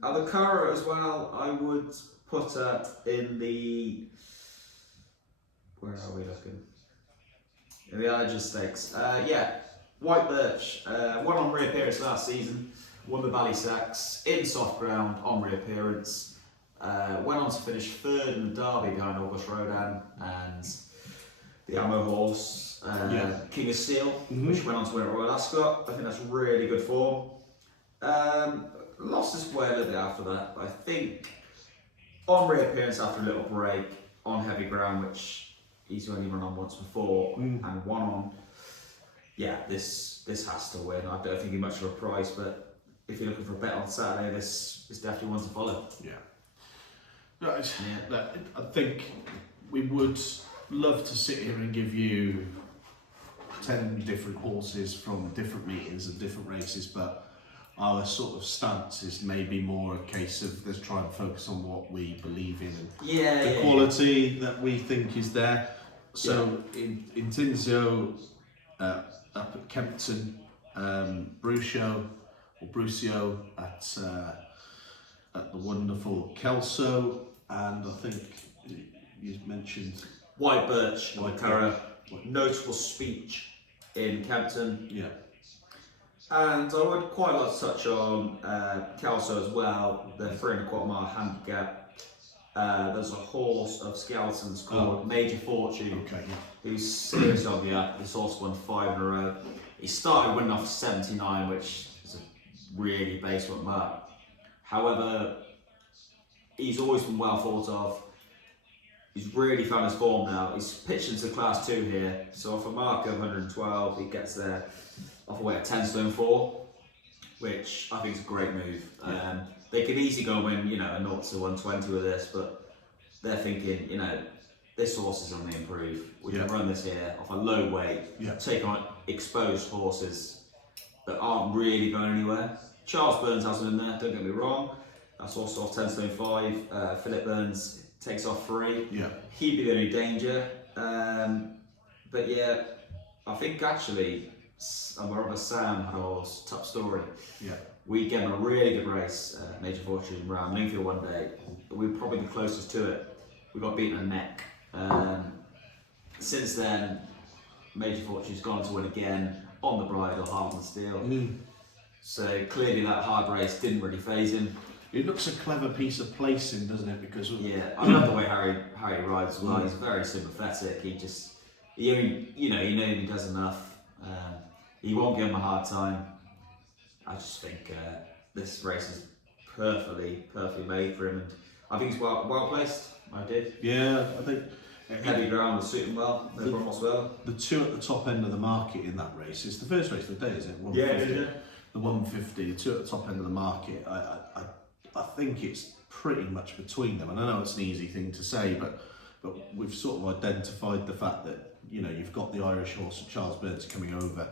Alcaro as well. I would put up in the. Where are we looking? In the Allergen Stakes. White Birch. Won on reappearance last season. Won the Ballysacks in soft ground on reappearance. Went on to finish 3rd in the Derby behind August Rodin and the Ammo Horse, King of Steel, which went on to win at Royal Ascot. I think that's really good form. Lost his way a little bit after that, but I think on reappearance after a little break on heavy ground, which he's only run on once before and won on. Yeah, this has to win. I don't think he's much of a price, but if you're looking for a bet on Saturday, this is definitely one to follow. Yeah. Right. Yeah. I think we would love to sit here and give you 10 different horses from different meetings and different races, but our sort of stance is maybe more a case of let's try and focus on what we believe in and the quality that we think is there. So in Tinzio, up at Kempton, Brucio at the wonderful Kelso, and I think you mentioned White Birch, Notable Speech in Kempton. Yeah. And I would quite like to touch on Kelso as well, the 3.25 mile handicap. There's a horse of skeletons called Major Fortune, who's seriously on the up. This horse won 5 in a row. He started winning off 79, which is a really base one mark. However, he's always been well thought of. He's really found his form now. He's pitched into class 2 here, so off a mark of 112, he gets there off a weight of 10 stone 4, which I think is a great move. They could easily go and win, a 0 to 120 with this, but they're thinking, this horse is on the improve. We can run this here off a low weight, take on exposed horses that aren't really going anywhere. Charles Burns has him in there, don't get me wrong. That's also off 10 stone 5. Philip Burns takes off 3. He'd be the only danger. But yeah, I think actually, and wherever Sam had a horse, Top Story. We gave him a really good race, Major Fortune, around Lingfield one day. We were probably the closest to it. We got beaten in the neck. Since then, Major Fortune's gone to win again on the bridle, Heart and Steel. So clearly that hard race didn't really faze him. it looks a clever piece of placing, doesn't it? Because yeah, I love the way Harry rides as well. He's very sympathetic. You know he does enough. He won't give him a hard time. I just think this race is perfectly made for him, and I think he's well placed. I did. Yeah, I think Heavy ground will suit him well. No problem whatsoever. the two at the top end of the market in that race. It's the first race of the day, isn't it? Yeah. The 150, the two at the top end of the market. I think it's pretty much between them. And I know it's an easy thing to say, but we've sort of identified the fact that you've got the Irish horse Charles Burns coming over,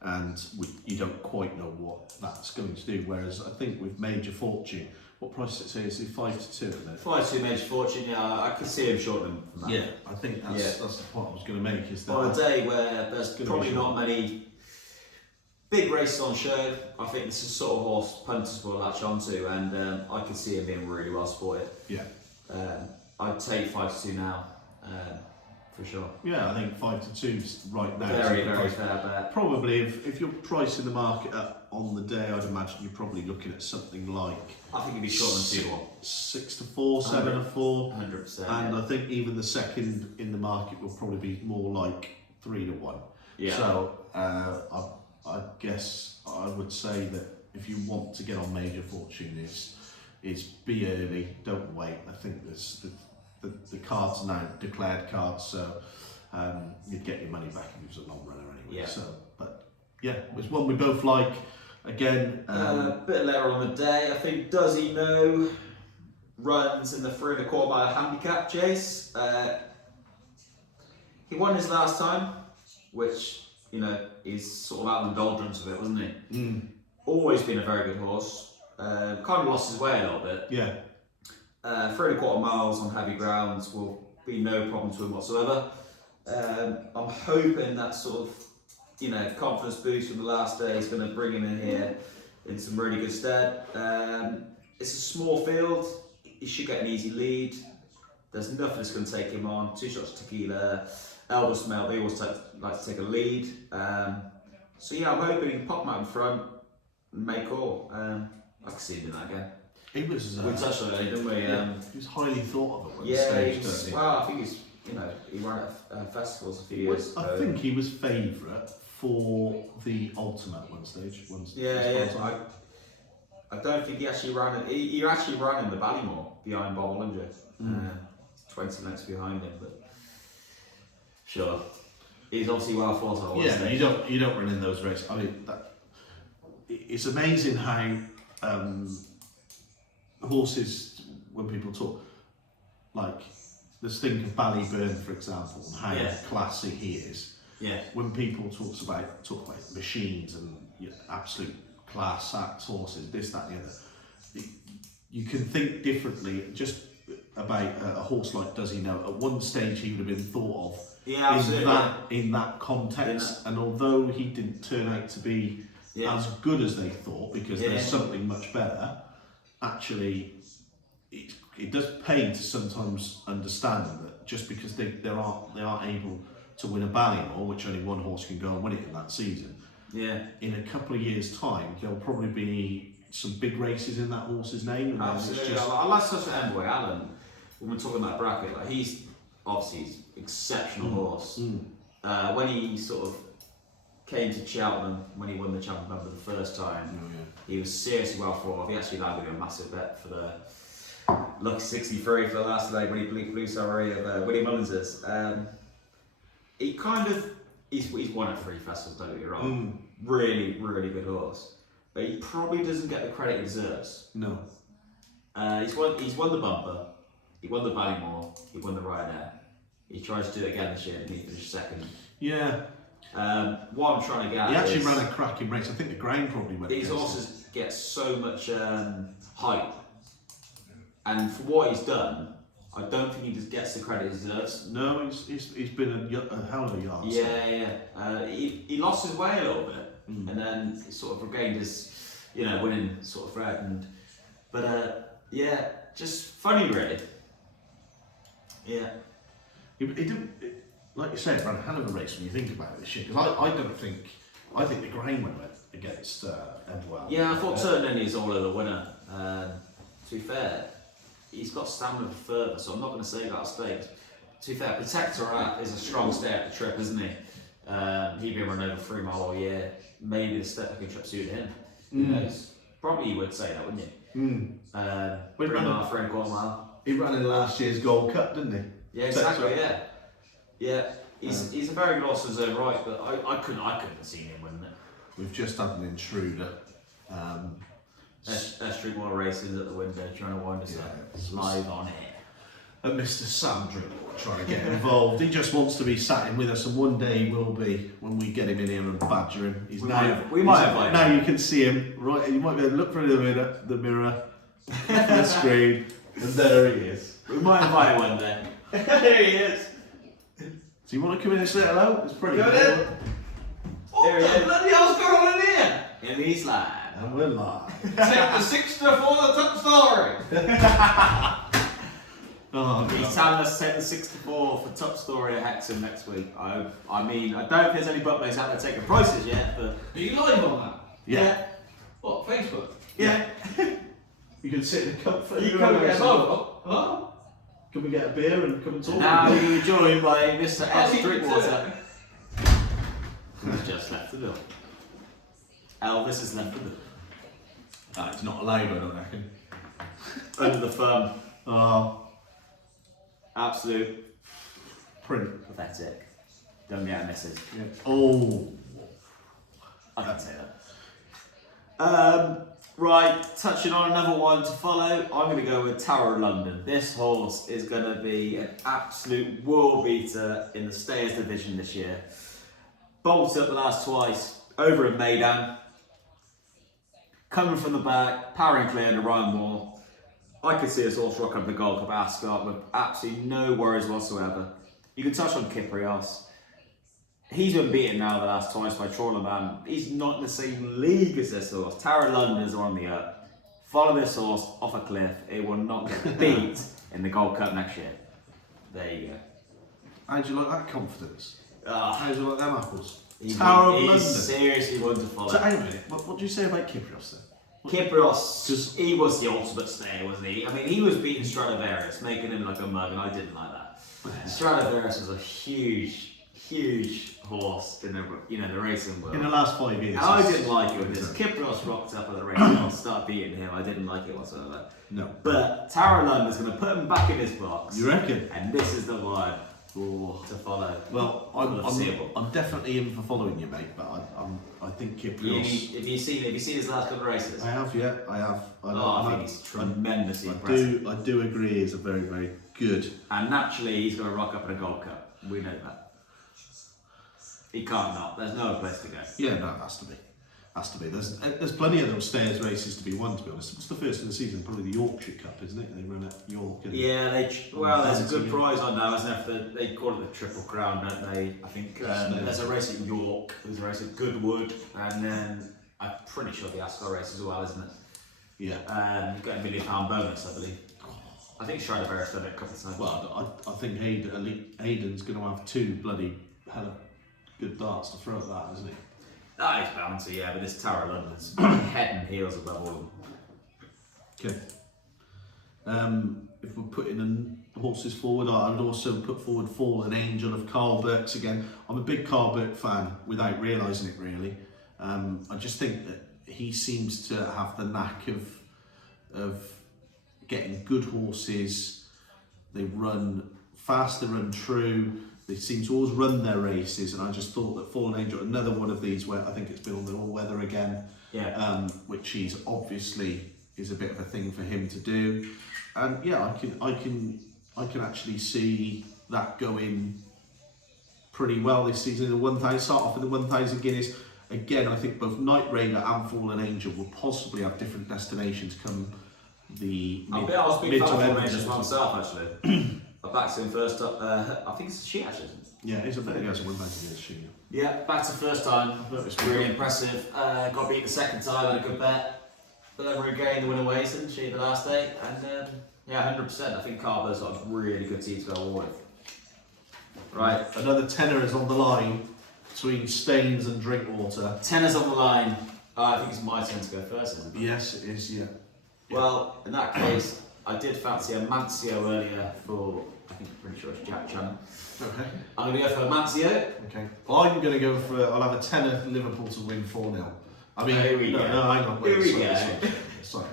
and you don't quite know what that's going to do. Whereas I think with Major Fortune, what price does it say? Is it 5-2? Isn't it? 5-2 Major Fortune. Yeah, I could see him shortening from that. Yeah, I think that's the point I was going to make. Is that on a day where there's probably not many big races on show, I think this is sort of horse punters will latch onto, and I could see him being really well supported. Yeah. I'd take 5-2 now, for sure. Yeah, I think 5-2's right now. Very fair bet. Probably, if you're pricing the market up on the day, I'd imagine you're probably looking at something like. I think you'd be short than 2-1. 6-4, 7-4. 100%. And I think even the second in the market will probably be more like 3-1. Yeah. So I guess I would say that if you want to get on Major Fortune, is be early, don't wait. I think there's the cards now declared cards, so you'd get your money back if it was a long runner anyway. Yeah. So, but yeah, it's one we both like. Again, a bit later on the day, I think Does He Know runs in the 3 1/4 by a handicap chase. He won his last time, which he's sort of out in the doldrums of it, wasn't he? Always been a very good horse. Kind of lost his way a little bit. Yeah. 3 1/4 miles on heavy grounds will be no problem to him whatsoever. I'm hoping that sort of confidence boost from the last day is going to bring him in here in some really good stead. It's a small field. He should get an easy lead. There's nothing that's going to take him on. 2 shots tequila. Elvis Mel, they always like to take a lead. So yeah, I'm hoping he can pop him out in front and make all. I can see him doing that again. He was. We touched on it, didn't we? He was highly thought of at one Yeah, stage. well, I think he's, he ran at festivals a few years ago. I think he was favourite for the ultimate at one stage. I don't think he actually ran it. He actually ran in the Ballymore behind Bob Ollinger. 20 lengths behind him, but sure. He's obviously well thought of. Yeah, you don't run in those races. I mean, it's amazing how horses, when people talk, like let's think of Ballyburn for example, and how classy he is. Yeah. When people talk about machines and absolute class act horses, this, that, and the other, you can think differently just about a horse like Does He Know. At one stage, he would have been thought of in that context, and although he didn't turn out to be as good as they thought, because there's something much better, actually it does pay to sometimes understand that just because they aren't able to win a Ballymore, which only one horse can go and win it in that season, in a couple of years' time there'll probably be some big races in that horse's name. And absolutely. I like such an Envoy Allen when we're talking about bracket. Like he's exceptional horse. When he sort of came to Cheltenham, when he won the Champion Member the first time, he was seriously well thought of. He actually landed a massive bet for the Lucky 63 for the last leg when he blew summary of Willie Mullins's. He kind of he's won at 3 festivals, don't get me wrong. Really, really good horse, but he probably doesn't get the credit he deserves. No. He's won the Bumper, he won the Ballymore, he won the Ryanair. He tries to do it again this year and he finished second. Yeah. What I'm trying to get he at actually ran a cracking race. I think the ground probably went. These horses get so much hype, and for what he's done, I don't think he just gets the credit he deserves. No, he's been a hell of a yard. He lost his way a little bit, and then he sort of regained his, winning sort of thread. But just funny really. Yeah. He didn't, like you said, ran a hell of a race when you think about it this year. Because I think the grain went against Envoy. Yeah, I thought Turnenny is all of the winner. to be fair, he's got stamina for further, so I'm not going to say that space. To be fair, Protector is a strong stay at the trip, isn't he? He'd been running over 3 mile all year. Maybe the step a trip suited him. Who knows? Probably you would say that, wouldn't you? 3 mile, 3.25 mile. He ran in last year's Gold Cup, didn't he? Yeah, exactly. Yeah. He's a very good horse in his own right, but I couldn't have seen him winning it. We've just had an intruder. Street Wall Racing at the window, trying to wind us up live on it. And Mr. Sandra trying to get involved. He just wants to be sat in with us, and one day he will be when we get him in here and badger him. We might invite now him. You can see him right. You might be able to look through the mirror, the screen, and there he is. We might invite him one day. There he is. So you want to come in and say hello? It's pretty Go cool. ahead. What the bloody hell's going on in here? And he's live. And we're live. Take the 6 to 4 the top story. Oh, He's telling us to take the 64 for top story at Hexham next week. I mean, I don't know if there's any bookmakers out there taking prices yet, but Are you live on that? Yeah. What, Facebook? yeah. You can sit in the comfort. You of your come own and get house. over? Huh? Can we get a beer and come and talk? Now you're joined by Mr. I'll S. keep it Drinkwater. Who's just left the door. Elvis has left the door. It's not allowed, I don't reckon. Under the thumb. Oh, Absolute print. pathetic. Don't get a message. Yeah. Oh. I can say that. Right, touching on another one to follow, I'm going to go with Tower of London. This horse is going to be an absolute world beater in the Stayers division this year. Bolted up the last twice, over in Maidan. Coming from the back, powering clear to Ryan Moore. I could see this horse rock up the Gold Cup Ascot with absolutely no worries whatsoever. You can touch on Kyprios. He's been beaten now the last twice by Trawlerman. He's not in the same league as this horse. Tower of London's on the up. Follow this horse off a cliff. It will not get beat in the Gold Cup next year. There you go. How'd you like that confidence? Ah, How'd you like them apples? He- Tower of he's London. seriously one to follow. So hang on a minute. What do you say about Kyprios then? Kyprios, he was the ultimate stayer, wasn't he? I mean, he was beating Stradivarius, making him like a mug, and I didn't like that. Stradivarius was a huge horse in the racing world. In the last 5 years. And I didn't like it with this. Kyprios rocked up at the racing world, started beating him. I didn't like it whatsoever. No. But Tower of London's going to put him back in his box. You reckon? And this is the one to follow. Well, I'm definitely in for following you, mate. But I think Kyprios. Have you seen his last couple of races? I have, yeah. I have. I think he's tremendously impressive. I do agree. He's a very, very good. And naturally, he's going to rock up in a Gold Cup. We know that. He can't not. There's no place to go. Yeah, no, it has to be. Has to be. There's plenty of those stairs races to be won. To be honest, what's the first of the season? Probably the Yorkshire Cup, isn't it? They run at York. Yeah, there's a good prize on now, isn't there? They call it the Triple Crown, don't they? I think there's a race at York, there's a race at Goodwood, and then I'm pretty sure the Ascot race as well, isn't it? Yeah. You've got £1 million bonus, I believe. I think Stradivarius done it a couple of times. Well, I think Hayden's going to have 2 bloody hella good darts to throw at that, isn't he? That is bound to, yeah, but this Tower of London's head and heels above all. Okay. If we're putting horses forward, I would also put forward Fallen Angel of Carl Burke's again. I'm a big Carl Burke fan without realising it really. I just think that he seems to have the knack of getting good horses. They run fast, they run true. They seem to always run their races, and I just thought that Fallen Angel, another one of these where I think it's been on the all-weather again, which he's obviously is a bit of a thing for him to do, and yeah, I can actually see that going pretty well this season in the 1,000. Start off in the 1,000 Guineas. Again, I think both Night Raider and Fallen Angel will possibly have different destinations come the I was a big fan of end Fallen of the Angels myself, actually. I backed him first up, I think it's a she actually. Yeah, it's a very good 1,000 Guineas she. Yeah, back to first time. It's really impressive. Got beat the second time, had a good bet. Delivery gained the winning ways, didn't she, the last day? And yeah, 100%. I think Carver's got a really good team to go on with. Right. Another tenner is on the line between Staines and Drinkwater. Tenner's on the line. I think it's my turn to go first, isn't it? Yes, it is, yeah. Well, in that case, I did fancy a Mancio earlier for, I think, pretty sure it's Jack Channel. Okay. I'm going to go for a Mancio. Okay. I'm going to go for. I'll have a tenner Liverpool to win 4-0. I mean, Here we go. no, hang on. Wait, Here we go. Sorry.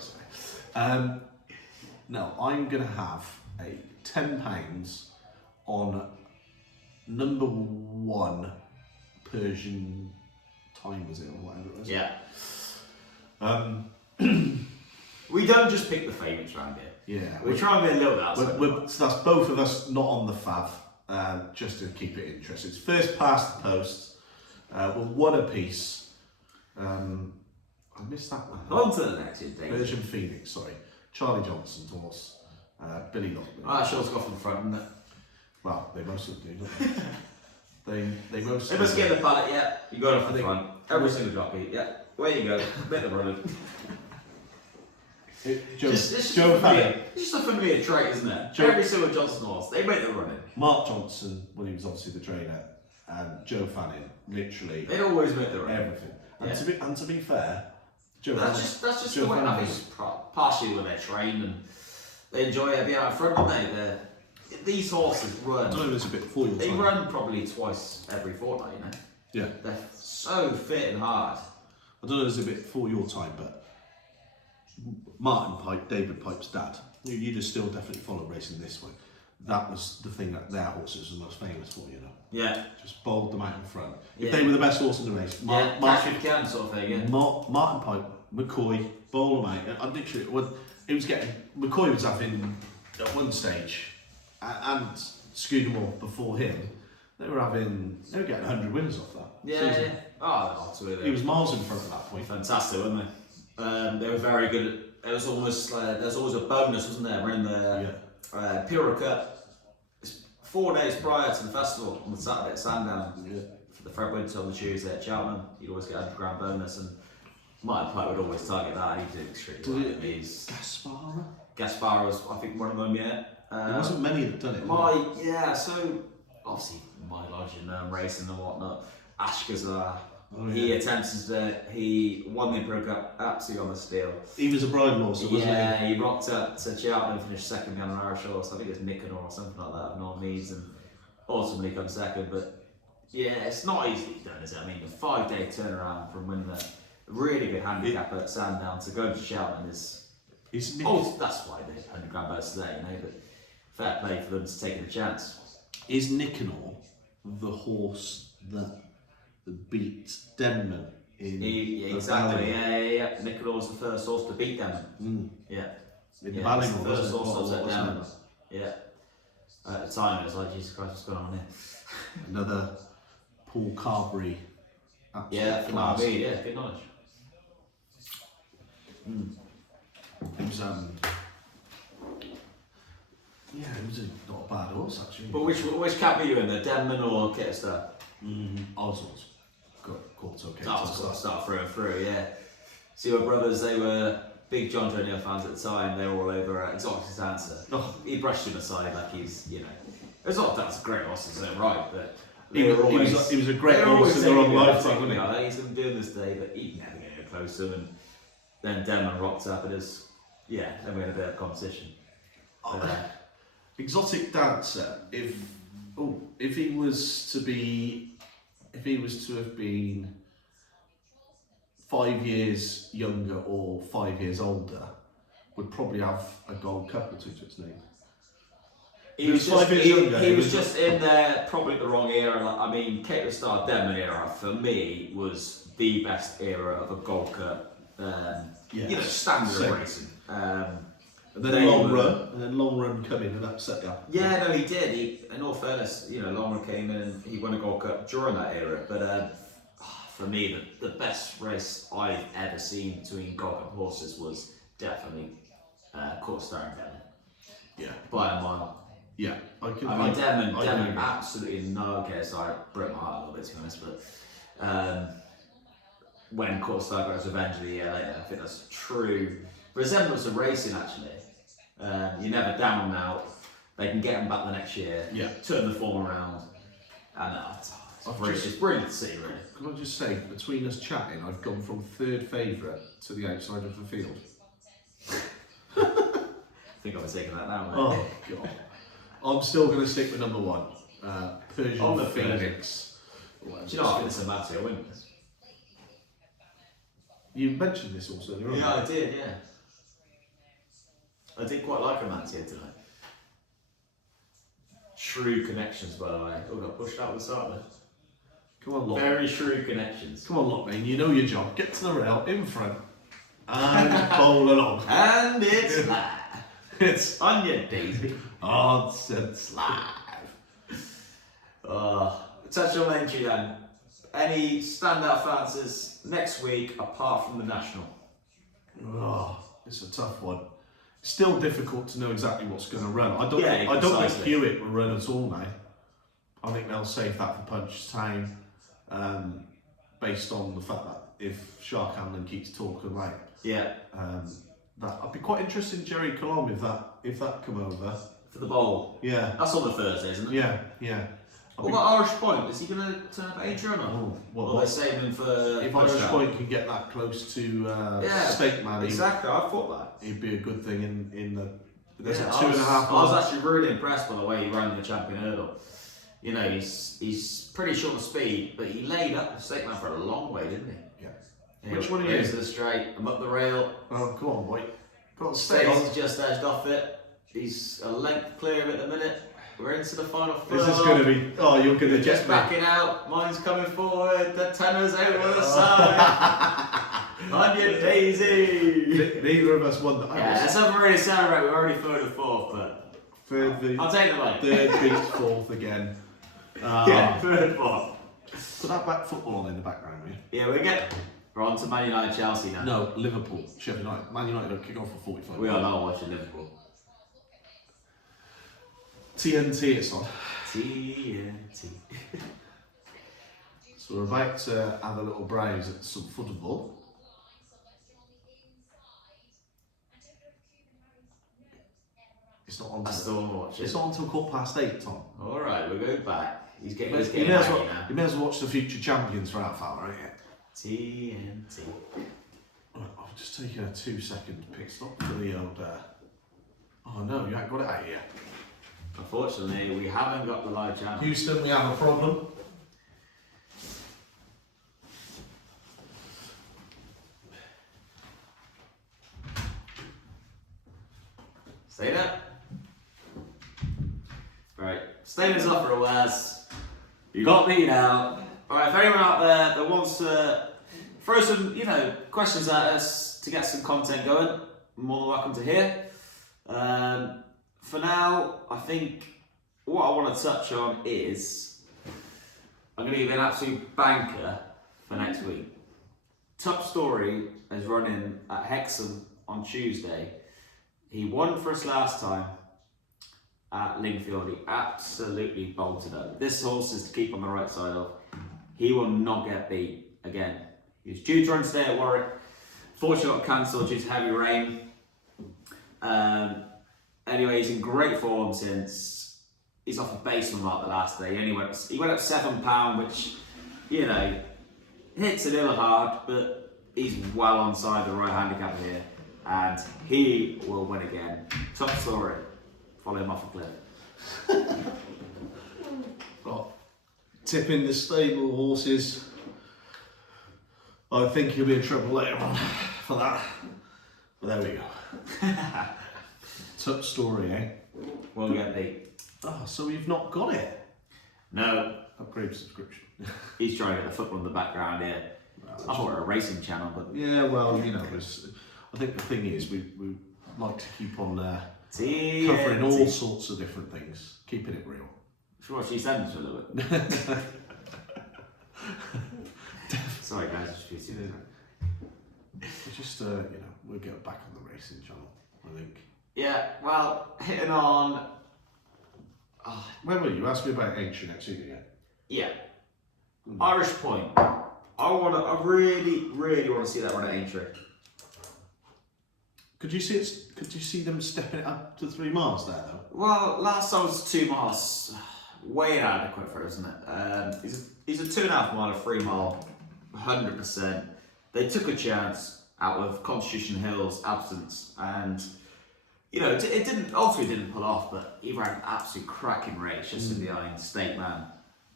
No, I'm going to have a £10 on number 1 Persian time, was it, or whatever it was? Yeah. Um, We don't just pick the favourites around here. yeah. We try and be a little bit outside. So that's both of us not on the fav, just to keep it interesting. It's first past the post. We're 1 apiece. I missed that one. On to the next year, David. Persian Phoenix, sorry. Charlie Johnson, Thomas, Billy Lockman. Ah, sure, it's got from the front, isn't it? Well, they mostly do, don't they? they mostly They must do. get the pallet, yeah. You got it from the think- front. Every single jockey, yeah. Where you go, bit of running. Joe, It's just Joe a familiar, Fanning. it's just a familiar trait, isn't it? Joe- Every single Johnson horse, they make the running. Mark Johnson, well, he was obviously the trainer, and Joe Fanning, literally They always make the running. everything. And, Yeah. to be fair, Joe That's Fanning, just Joe the way I Fanning think was- it's partially when they're trained and they enjoy it. Yeah, out front, don't they? These horses I run. don't know if it's a bit before your They time. run probably twice every fortnight, you know. Yeah, They're so fit and hard. I don't know if it's a bit before your time, but Martin Pipe, David Pipe's dad, you'd have still definitely followed racing this way. That was the thing that their horses were most famous for, you know. Yeah. Just bowled them out in front. Yeah. If they were the best horse in the race, Yeah, catch if you can sort of thing, yeah. Martin Pipe, McCoy, bowl them out. And literally, McCoy was having, at one stage, and Scudamore before him, they were getting 100 wins off that. Yeah, season. yeah. Oh, absolutely. He was miles in front at that point. Fantastic, weren't they? They were very good. It was almost there was always a bonus, wasn't there? We're in the Pura Cup. It's 4 days prior to the festival on the Saturday at Sandown. Yeah. For the Fred Winter on the Tuesday at Cheltenham, you'd always get a grand bonus, and Martin Pipe would always target that. He did extremely well. He's Gaspar was, I think, one of them. Yeah. There wasn't many that done it. So obviously my lodge and racing and whatnot. Ashkazar. Oh, He yeah. attempted he won the Pro Cup absolutely on the steel. He was a bridal horse, wasn't Yeah, he rocked up to Cheltenham and finished second behind an Irish horse. I think it's Nicanor or something like that of North Meads, and ultimately come second. But yeah, it's not easily done, is it? I mean, the 5-day turnaround from winning a really good handicap at Sandown to go to Cheltenham is. he? He's That's why they 100 grand bonus today, you know. But fair play for them to taking a chance. Is Nicanor the horse that beat Denman in Exactly. Ballymore? Yeah. Nicanor was the first horse to beat them. Yeah. In Yeah, Ballymore, it's the first wasn't it? horse to upset Wasn't Denman. Yeah. At the time, it was like, Jesus Christ, what's going on here? it? Another Paul Carberry. absolute Yeah, from class. RB, yeah, good knowledge. It was not a bad horse actually. But which cap are you in, the Denman or Kitster? Oswald's got okay. I was going to start through and through, yeah. See, my brothers, they were big John Joe Neal fans at the time. They were all over Exotic's answer. Oh. He brushed him aside like he's, you know. It's not that's a great horse in his own right, but He they was- were he was- always. he was a great they were horse always in their own taking lifetime, it, wasn't he? He's been doing this day, but he never get any closer. And then Denman rocked up and then we had a bit of competition. But, Exotic Dancer. If he was to have been 5 years younger or 5 years older, would probably have a gold couple to its name. He was, He was just, 5 years he, younger, he he was was- just in there, probably the wrong era. Like, I mean, Cape Star Denman era for me was the best era of a Gold Cup. You know, standard Same. of racing. And then They long were- run, and then long run come in and upset you. Yeah, no, he did. In all fairness, you know, Longman came in and he won a Gold Cup during that era. But for me, the best race I've ever seen between Gold Cup horses was definitely Court Star and Denman Yeah, by a mile. yeah. I can. I mean, Denman agree. absolutely no case. I broke my heart a little bit, to be honest, but when Court Star got his revenge a year later, I think that's true resemblance of racing, actually. You're never down now. They can get them back the next year, Yeah. turn the form around, and it's brilliant to see, really. Can I just say, between us chatting, I've gone from third favourite to the outside of the field. I think I'll be taking that now, mate. Oh God. I'm still going to stick with number 1. Persian On the Phoenix. Do you know, I think it's a Matty, I win. You mentioned this also earlier on. Yeah, I did, yeah. I did quite like a Matty tonight. Shrewd connections, by the way. Oh, got pushed out of the start there. Come on, Lock. Very shrewd connections. Come on, Lockman. You know your job. Get to the rail in front and bowl along. And it's live. It's On your daisy. odds and slide. Touch on Aintree then. Any standout fancies next week apart from the national? Oh, it's a tough one. Still difficult to know exactly what's going to run. I don't think precisely. Hewitt will run at all now. I think they'll save that for Punchestown, based on the fact that if Shark Hamlin keeps talking right, Yeah. that I'd be quite interested in Jerry Colomb if that come over. For the bowl. Yeah, That's on the Thursday, isn't it? yeah. What about Irish Point? Is he going to turn up at Aintree or not? Oh, Or are they saving him for if Punch Irish Out? Point can get that close to Steak Man, Exactly, I thought that. he'd be a good thing in the. There's Yeah, a 2.5 I mile. was actually really impressed by the way he ran the champion hurdle. You know, he's pretty short of speed, but he laid up the Steak Man for a long way, didn't he? Yeah. Which one are you? Into the straight, I'm up the rail. Oh, come on, boy. Come on, stay on. Stacy's just edged off it. He's a length clear of it at the minute. We're into the final third. This is going to be. Oh, you're going to They're just get backing out. Mine's coming forward. The tenner's over the side. On your daisy. Neither of us won that. Yeah, that's something really celebrate. We're already third and fourth, but I'll take the way. Third beats fourth again. Yeah, third and fourth. Put that back football on in the background, will you? Yeah, we're on to Man United Chelsea now. No, Liverpool, Sheffield United. Man United will kick off for 45. We are now watching Liverpool. TNT it's on. TNT. So we're about to have a little browse at some football. It's not on. I still want to watch it. It's not until 8:15, Tom. Alright, we'll go back. He's getting You may as well, now. you may as well watch the future champions for half hour, right? TNT. Right, I've just taken a 2-second pit stop for the old. Oh no, you haven't got it out here. Unfortunately, we haven't got the live channel. Houston, we have a problem. Stay there. Right, Stayner's off for a whiz. You got me now. Alright, for anyone out there that wants to throw some, questions at us to get some content going, more than welcome to hear. For now, I think what I want to touch on is I'm going to give you an absolute banker for next week. Top Story is running at Hexham on Tuesday. He won for us last time at Lingfield. He absolutely bolted up. This horse is to keep on the right side of. He will not get beat again. He was due to run today at Warwick. Fortunately got cancelled due to heavy rain. Anyway, he's in great form since he's off a basement mark the last day. He went up £7, which, hits a little hard, but he's well on side the right handicap here. And he will win again. Top Story. Follow him off a cliff. Got tipping the stable horses. I think he'll be in trouble later on for that. But there we go. Top Story, eh? Won't get beat. Oh, so you've not got it? No, Upgrade subscription. he's trying to get the football in the background here. I thought we were a racing channel, but Yeah, well, I think the thing is we like to keep on covering all sorts of different things, keeping it real. Should we watch EastEnders for a little bit? Sorry guys, it's just It's just we'll get back on the racing channel, I think. Yeah, well, hitting on. Where were you? Ask me about Aintree next week again. Yeah, Irish Point. I really, really want to see that run at Aintree. Could you see them stepping it up to 3 miles there though? Well, last time was 2 miles. Way inadequate for it, isn't it? He's a 2.5 mile, a 3 mile, 100%. They took a chance out of Constitution Hill's absence, and You know, it didn't ultimately didn't pull off, but he ran an absolute cracking race just in behind State Man.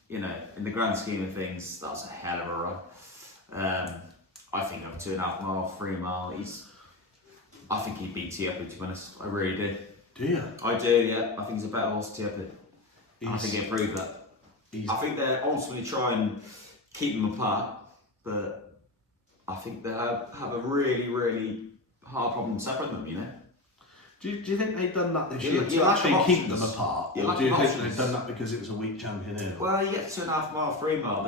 You know, in the grand scheme of things, that's a hell of a run. I think over 2.5 mile, 3 mile, I think he'd beat Tiapu, to be honest. I really do. Do you? I do, yeah. I think he's a better horse than Tiapu. I think he'll prove that. I think they're ultimately trying to keep them apart, but I think they'll have a really, really hard problem separating them, you know? Do you think they've done that this You year lack to of actually keep options. them apart? You Or lack do you of think options. they've done that because it was a weak champion hurdle? Well, you get 2.5 mile, 3 mile,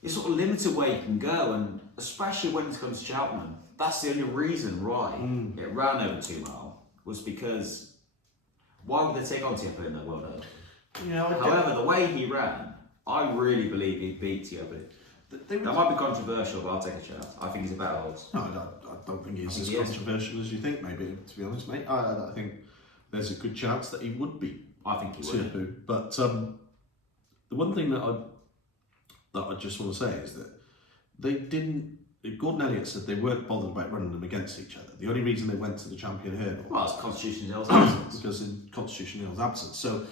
you're sort of limited where you can go, and especially when it comes to Cheltenham, that's the only reason why it ran over 2 mile, was because why would they take on Tiapu in the World Cup? Yeah, However, the way he ran, I really believe he'd beat Tiapu. That might be controversial, but I'll take a chance. I think he's a better horse. No, I don't think he's as controversial as you think, maybe, to be honest, mate. I think there's a good chance that he would beat I think he would. Tiapu. But the one thing that I just want to say is that they didn't. Gordon Elliott said they weren't bothered about running them against each other. The only reason they went to the champion hurdle Well, it's Constitution Hill's absence. because in Constitution Hill's absence. So,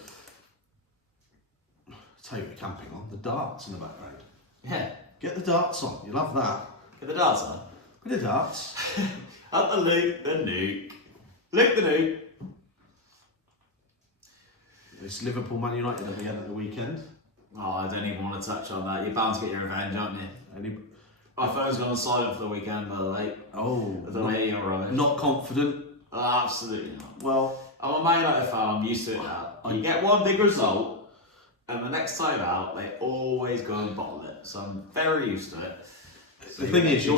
I'll tell you what you're camping on, the darts in the background. Yeah. Get the darts on, you'll have that. Get the darts on. Get the darts. Up the Luke, the nuke. Luke the nuke. It's Liverpool Man United at the end of the weekend. Oh, I don't even want to touch on that. You're bound to get your revenge, aren't you? My phone's gone silent for the weekend, by the way. Oh, The way you're right. not confident. Oh, absolutely not. Well, I'm a Man United fan, I'm used to it now. You get one big result, and the next time out, they always go and bottle it. So I'm very used to it. So the thing is, you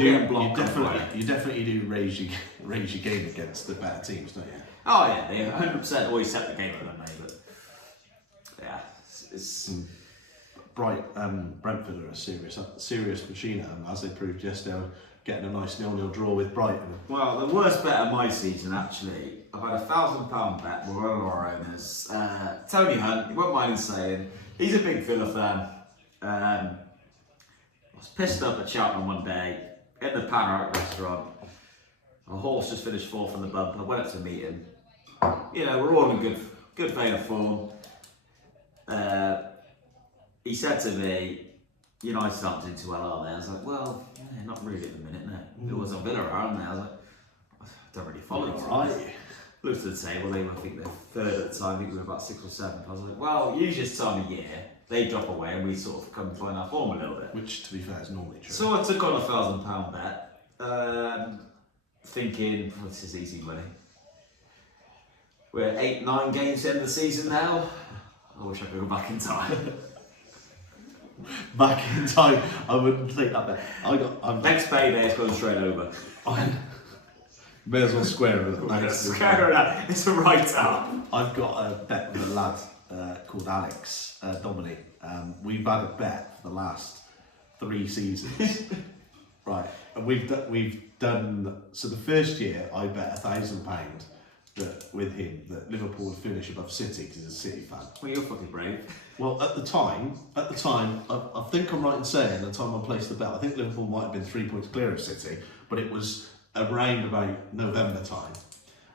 definitely do raise your game against the better teams, don't you? Oh yeah, they 100% always set the game for them, mate. But yeah, it's Brentford are a serious machine, as they proved yesterday, getting a nice 0-0 draw with Brighton. well, the worst bet of my season actually. I've had a £1,000 bet with one of our owners, Tony Hunt. You won't mind him saying he's a big Villa fan. I was pissed up at Cheltenham one day in the Panoramic restaurant. Our horse just finished 4th on the bump. I went up to meet him. You know, we're all in good vein of form. He said to me, United aren't doing too well, are they? I was like, well, yeah, not really at the minute, no. It was on Villa, aren't they? I was like, I don't really follow it. Right. Looked at the table, I think they're 3rd at the time, I think we were about 6th or 7th. I was like, well, usually this time of year, they drop away and we sort of come find our form a little bit. Which, to be fair, is normally true. So I took on a £1,000 bet, thinking, oh, this is easy money. We're 8-9 games into the season now. I wish I could go back in time. Back in time, I wouldn't take that bet. Next payday is going straight over. May as well square it. Square it up. It's a write-up. I've got a bet with a lad called Alex Dominic. We've had a bet for the last 3 seasons. Right, and we've done. So the first year, I bet £1,000 that with him that Liverpool would finish above City because he's a City fan. Well, you're fucking brave. Well, at the time, I think I'm right in saying at the time I placed the bet, I think Liverpool might have been 3 points clear of City, but it was around about November time,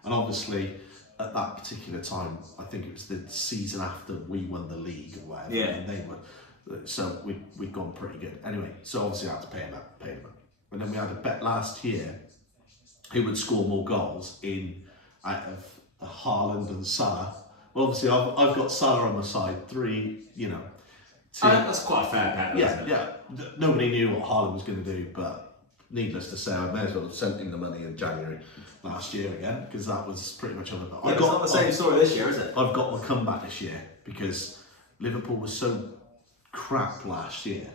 and obviously at that particular time, I think it was the season after we won the league or whatever. Yeah. And they were, so we'd gone pretty good. Anyway, so obviously I had to pay him up. And then we had a bet last year who would score more goals out of Haaland and Salah. Well, obviously I've got Salah on my side. 3, That's quite a fair bet. Yeah. Nobody knew what Haaland was going to do, but needless to say, I may as well have sent him the money in January last year again, because that was pretty much on the. Yeah, it's not the same story this year, is it? I've got my comeback this year because Liverpool was so crap last year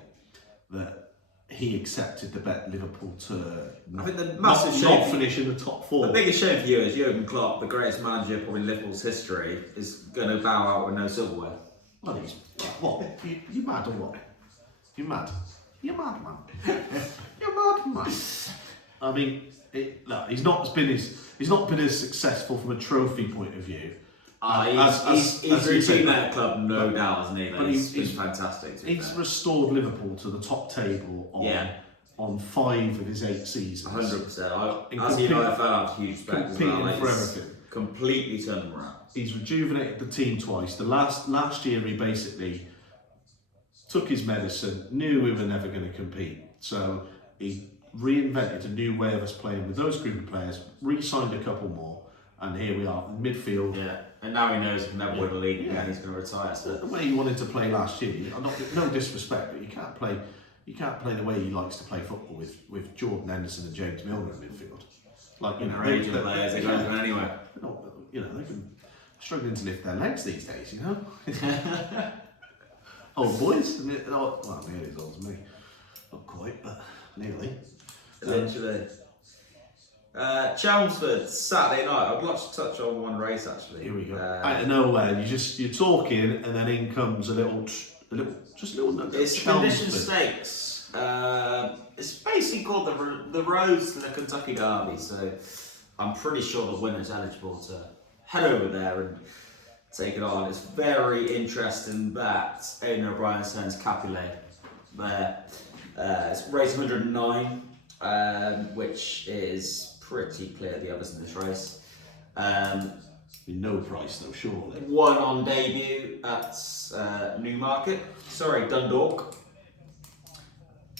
that he accepted the bet Liverpool to I think the massive shame not finish in the top 4. The biggest shame for you is Jurgen Klopp, the greatest manager probably in Liverpool's history, is going to bow out with no silverware. Well, he's what? You mad or what? You mad? You're mad, man. You're mad, man. I mean, he's not been as successful from a trophy point of view. He's routine at the club, no doubt, hasn't he? But he's been fantastic. He's restored Liverpool to the top table on 5 of his 8 seasons. 100%. As a United fan, I have huge respect as well. Competing for everything. Completely turned them around. He's rejuvenated the team twice. The last year he basically took his medicine, knew we were never going to compete. So he reinvented a new way of us playing with those group of players, re-signed a couple more, and here we are, midfield. Yeah, and now he knows he can never win a league and he's going to retire. So. The way he wanted to play last year, no disrespect, but you can't play the way he likes to play football with Jordan Henderson and James Milner in midfield. Like, you know, Asian players, they don't go anywhere. You know, they're struggling to lift their legs these days, you know. Old boys, well, nearly as old as me. Not quite, but nearly. Literally. Chelmsford, Saturday night. I'd like to touch on one race actually. Here we go. Out of nowhere, you're talking, and then in comes a little nugget. It's Condition Stakes. It's basically called the Roads to the Kentucky Derby. So I'm pretty sure the winner's eligible to head over there and take it on. It's very interesting that Aidan O'Brien sends Capulet there. It's race 109, which is pretty clear the others in this race. No price though, surely. Won on debut at Dundalk.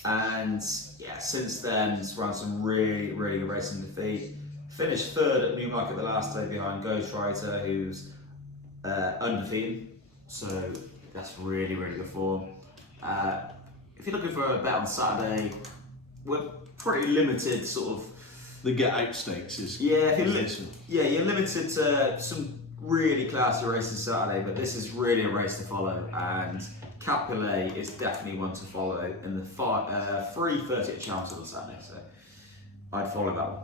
And yeah, since then it's run some really racing defeat. Finished third at Newmarket the last day behind Ghostwriter, who's undefeated. So that's really good form. If you're looking for a bet on Saturday, we're pretty limited sort of. The get out stakes is you're limited to some really classy races Saturday, but this is really a race to follow, and Capulet is definitely one to follow in the 3:30 at Chelmsford on Saturday, so I'd follow that one.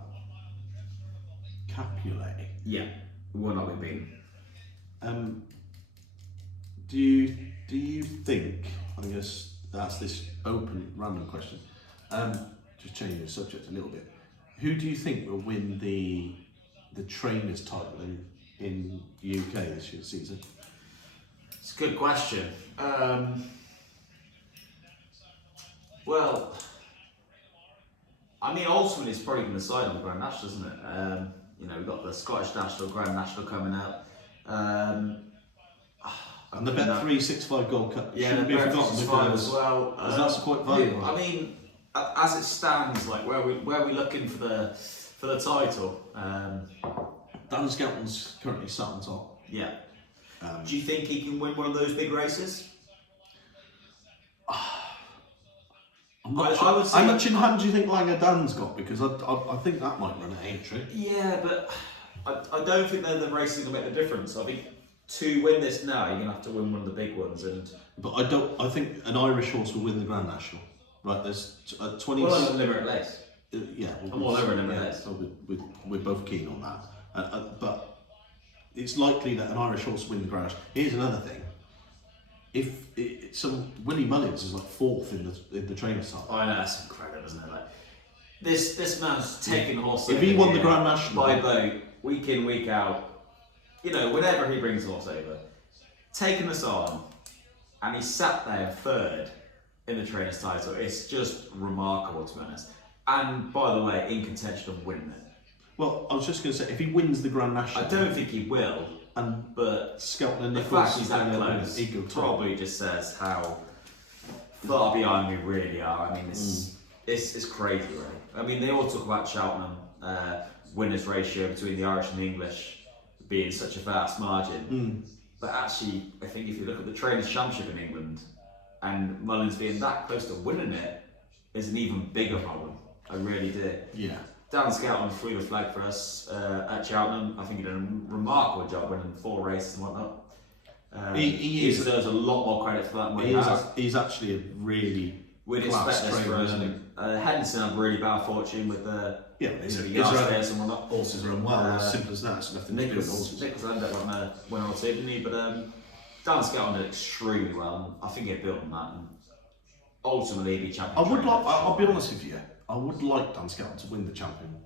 Capulet. Yeah, will not be beaten. Do you think, I'm going to ask this open random question, just changing the subject a little bit, who do you think will win the trainers title in UK this year's season? It's a good question. Well, I mean, ultimately it's probably going to decide on the Grand National, isn't it? You know, we've got the Scottish National, Grand National coming out. And the Bet365 Gold Cup shouldn't be forgotten because as well. That's quite valuable. I mean, as it stands, like where are we looking for the title? Dan Skelton's currently sat on top. Yeah. Do you think he can win one of those big races? How much in hand do you think Langer Dan's got? Because I think that might run at Aintree. Yeah, but I don't think they're the races that make the difference. I think to win this now, you're gonna have to win one of the big ones. But I think an Irish horse will win the Grand National. Right, there's 20. Well, I'm a Limerick Lace. I'm all over Limerick Lace. So we're both keen on that. But it's likely that an Irish horse will win the Grand National. Here's another thing. If Willie Mullins is like fourth in the trainers' title. I know, that's incredible, isn't it? Like this man's taking horse. If he won the Grand National by boat, week in, week out, you know, whenever he brings the horse over, taking this on, and he sat there third in the trainers' title. It's just remarkable, to be honest. And by the way, in contention of winning it. Well, I was just going to say, if he wins the Grand National, I don't think he will. But Skelton and the Nichols, fact he's that close, probably just says how far behind we really are. I mean, it's crazy, really. I mean, they all talk about Cheltenham winners ratio between the Irish and the English being such a vast margin, but actually, I think if you look at the Trainers' Championship in England and Mullins being that close to winning it is an even bigger problem. I really do. Yeah. Dan Skelton flew the flag for us at Cheltenham. I think he did a remarkable job winning 4 races and whatnot. He deserves a lot more credit for that than what he has. He's actually a really We'd expect this from Henderson had really bad fortune with the stairs and whatnot. Horses are unwell, as simple as that. It's nothing to do with horses. Nichols ended up on a winner or two, didn't he? But Dan Skelton did extremely well, and I think he built on that and ultimately be champion. I'll be honest with you, I would like Dan Skelton to win the champion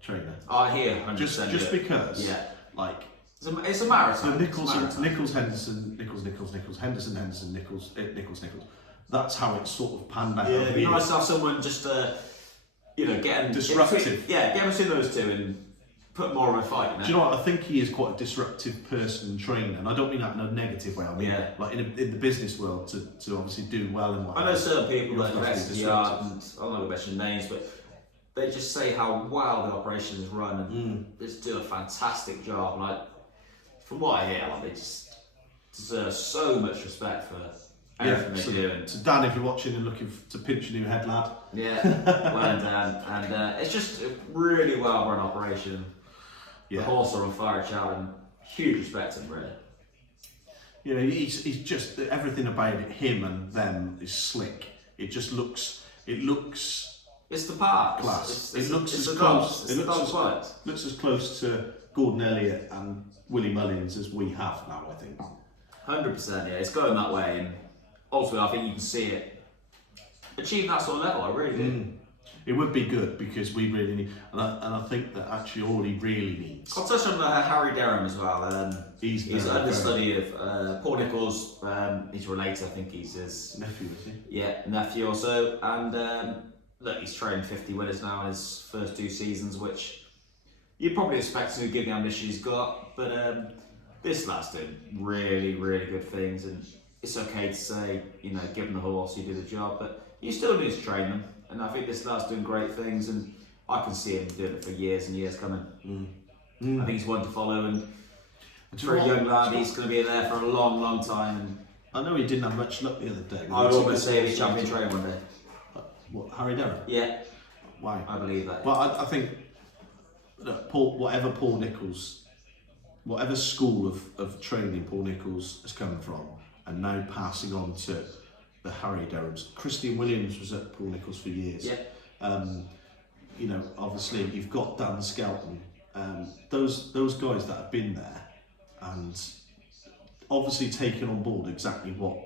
trainer. I hear 100%. Just because, like, it's a marathon. So Nichols, Henderson, Nichols. That's how it sort of panned out. Yeah, it'd be nice to have someone just, getting disruptive. Get between those two and put more of a fight in it. Do you know what? I think he is quite a disruptive person and trainer, and I don't mean that in a negative way. I mean, like in the business world, to obviously do well in what. I know certain people that You have to invest be in the art, and I'm not going to mention names, but they just say how well the operation is run, and they just do a fantastic job. Like, from what I hear, like, they just deserve so much respect for everything they do. And so Dan, if you're watching and looking to pinch a new head, lad. Yeah, well done. And it's just a really well run operation. Yeah. The horse are on fire, Charlton. Huge respect to him, really. You know, he's just everything about it, him and them is slick. It just looks. It's the park. Class. It looks as close to Gordon Elliott and Willie Mullins as we have now, I think. 100%, yeah. It's going that way, and ultimately, I think you can see it achieve that sort of level. I really do. It would be good because we really need, and I think that actually all he really needs. I'll touch on Harry Derham as well. He's an understudy of Paul Nicholls. He's related, I think he's his nephew, is he? Yeah, nephew or so. And look, he's trained 50 winners now in his first 2 seasons, which you'd probably expect to give the ambition he's got. But this lad's doing really, really good things, and it's okay to say, you know, give him the horse, you do the job, but you still need to train them. And I think this lad's doing great things, and I can see him doing it for years and years coming. I think he's one to follow, and for a young lad, he's going to be there for a long, long time. And I know he didn't have much luck the other day. I would almost say he's champion trainer one day. What, Harry Derham? Yeah. Why? I believe that. Well, I think that Paul Nicholls, whatever school of training Paul Nicholls has come from, and now passing on to the Harry Derhams. Christian Williams was at Paul Nicholls for years. Yeah. You know, obviously you've got Dan Skelton. Those guys that have been there and obviously taken on board exactly what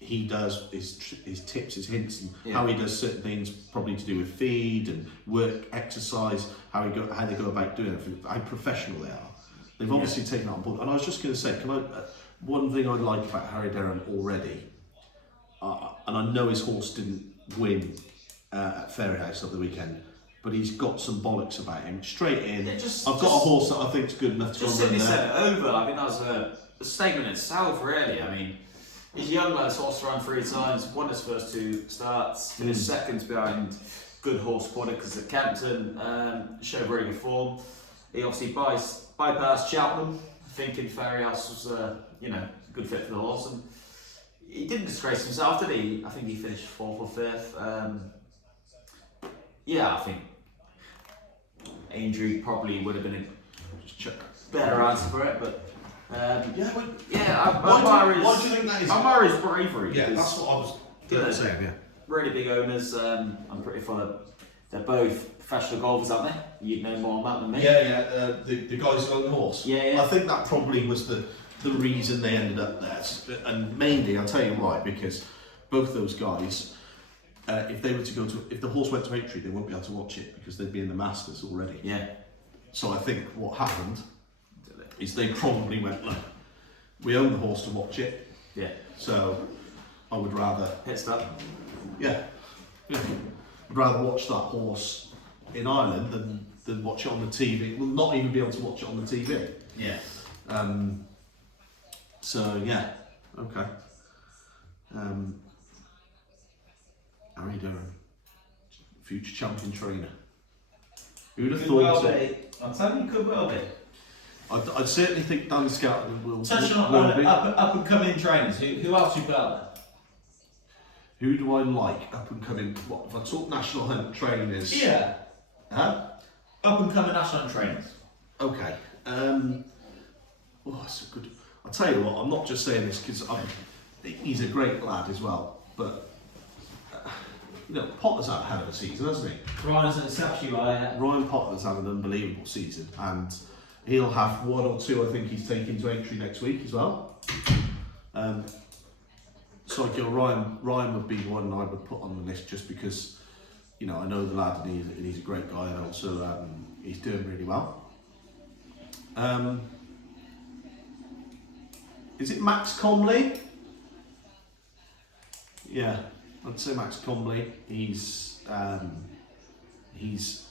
he does, his tips, his hints, and how he does certain things, probably to do with feed and work, exercise, how they go about doing it, how professional they are. They've obviously taken it on board. And I was just going to say, one thing I like about Harry Derham already, and I know his horse didn't win at Fairyhouse over the weekend, but he's got some bollocks about him. Straight in. I've got a horse that I think is good enough to go and run there. Just set it over. I think that was a statement in itself, really. I mean, he's a young lad's horse run 3 times, won his first 2 starts, finished second behind good horse Porticus at Kempton, showed very good form. He obviously bypassed Cheltenham, thinking Fairyhouse was a good fit for the horse, and he didn't disgrace himself, did he? I think he finished 4th or 5th. I think Aintree probably would have been a better answer for it, but why do you think that is? I admire his bravery. Yeah, that's what I was going to say. Yeah, really big owners. I'm pretty fond of. They're both professional golfers, aren't they? You'd know more about than me. Yeah. The guys who own the horse. Yeah. I think that probably was the reason they ended up there, and mainly I'll tell you why, because both those guys, if the horse went to Aintree, they won't be able to watch it because they'd be in the Masters already. Yeah. So I think what happened is they probably went, look, we own the horse to watch it. Yeah. So I would rather hit stop. Yeah. I'd rather watch that horse in Ireland than watch it on the TV. We'll not even be able to watch it on the TV. Yeah. So yeah, okay. Harry Derham, future champion trainer. Who'd have thought it? I'm telling you, could well be. I'd certainly think Dan Skelton will. Touching on up and coming trainers, who else you put out there? Who do I like up and coming? What if I talk national hunt trainers? Yeah. Huh? Up and coming national hunt trainers. Okay. That's a good. I'll tell you what. I'm not just saying this because he's a great lad as well, but. Potter's had a hell of a season, hasn't he? Ryan's an exception, Ryan Potter's had an unbelievable season, and he'll have 1 or 2. I think he's taking to Aintree next week as well. So Ryan would be one I would put on the list just because, I know the lad and he's a great guy, and also he's doing really well. Is it Max Comley? Yeah. I'd say Max Comley. He's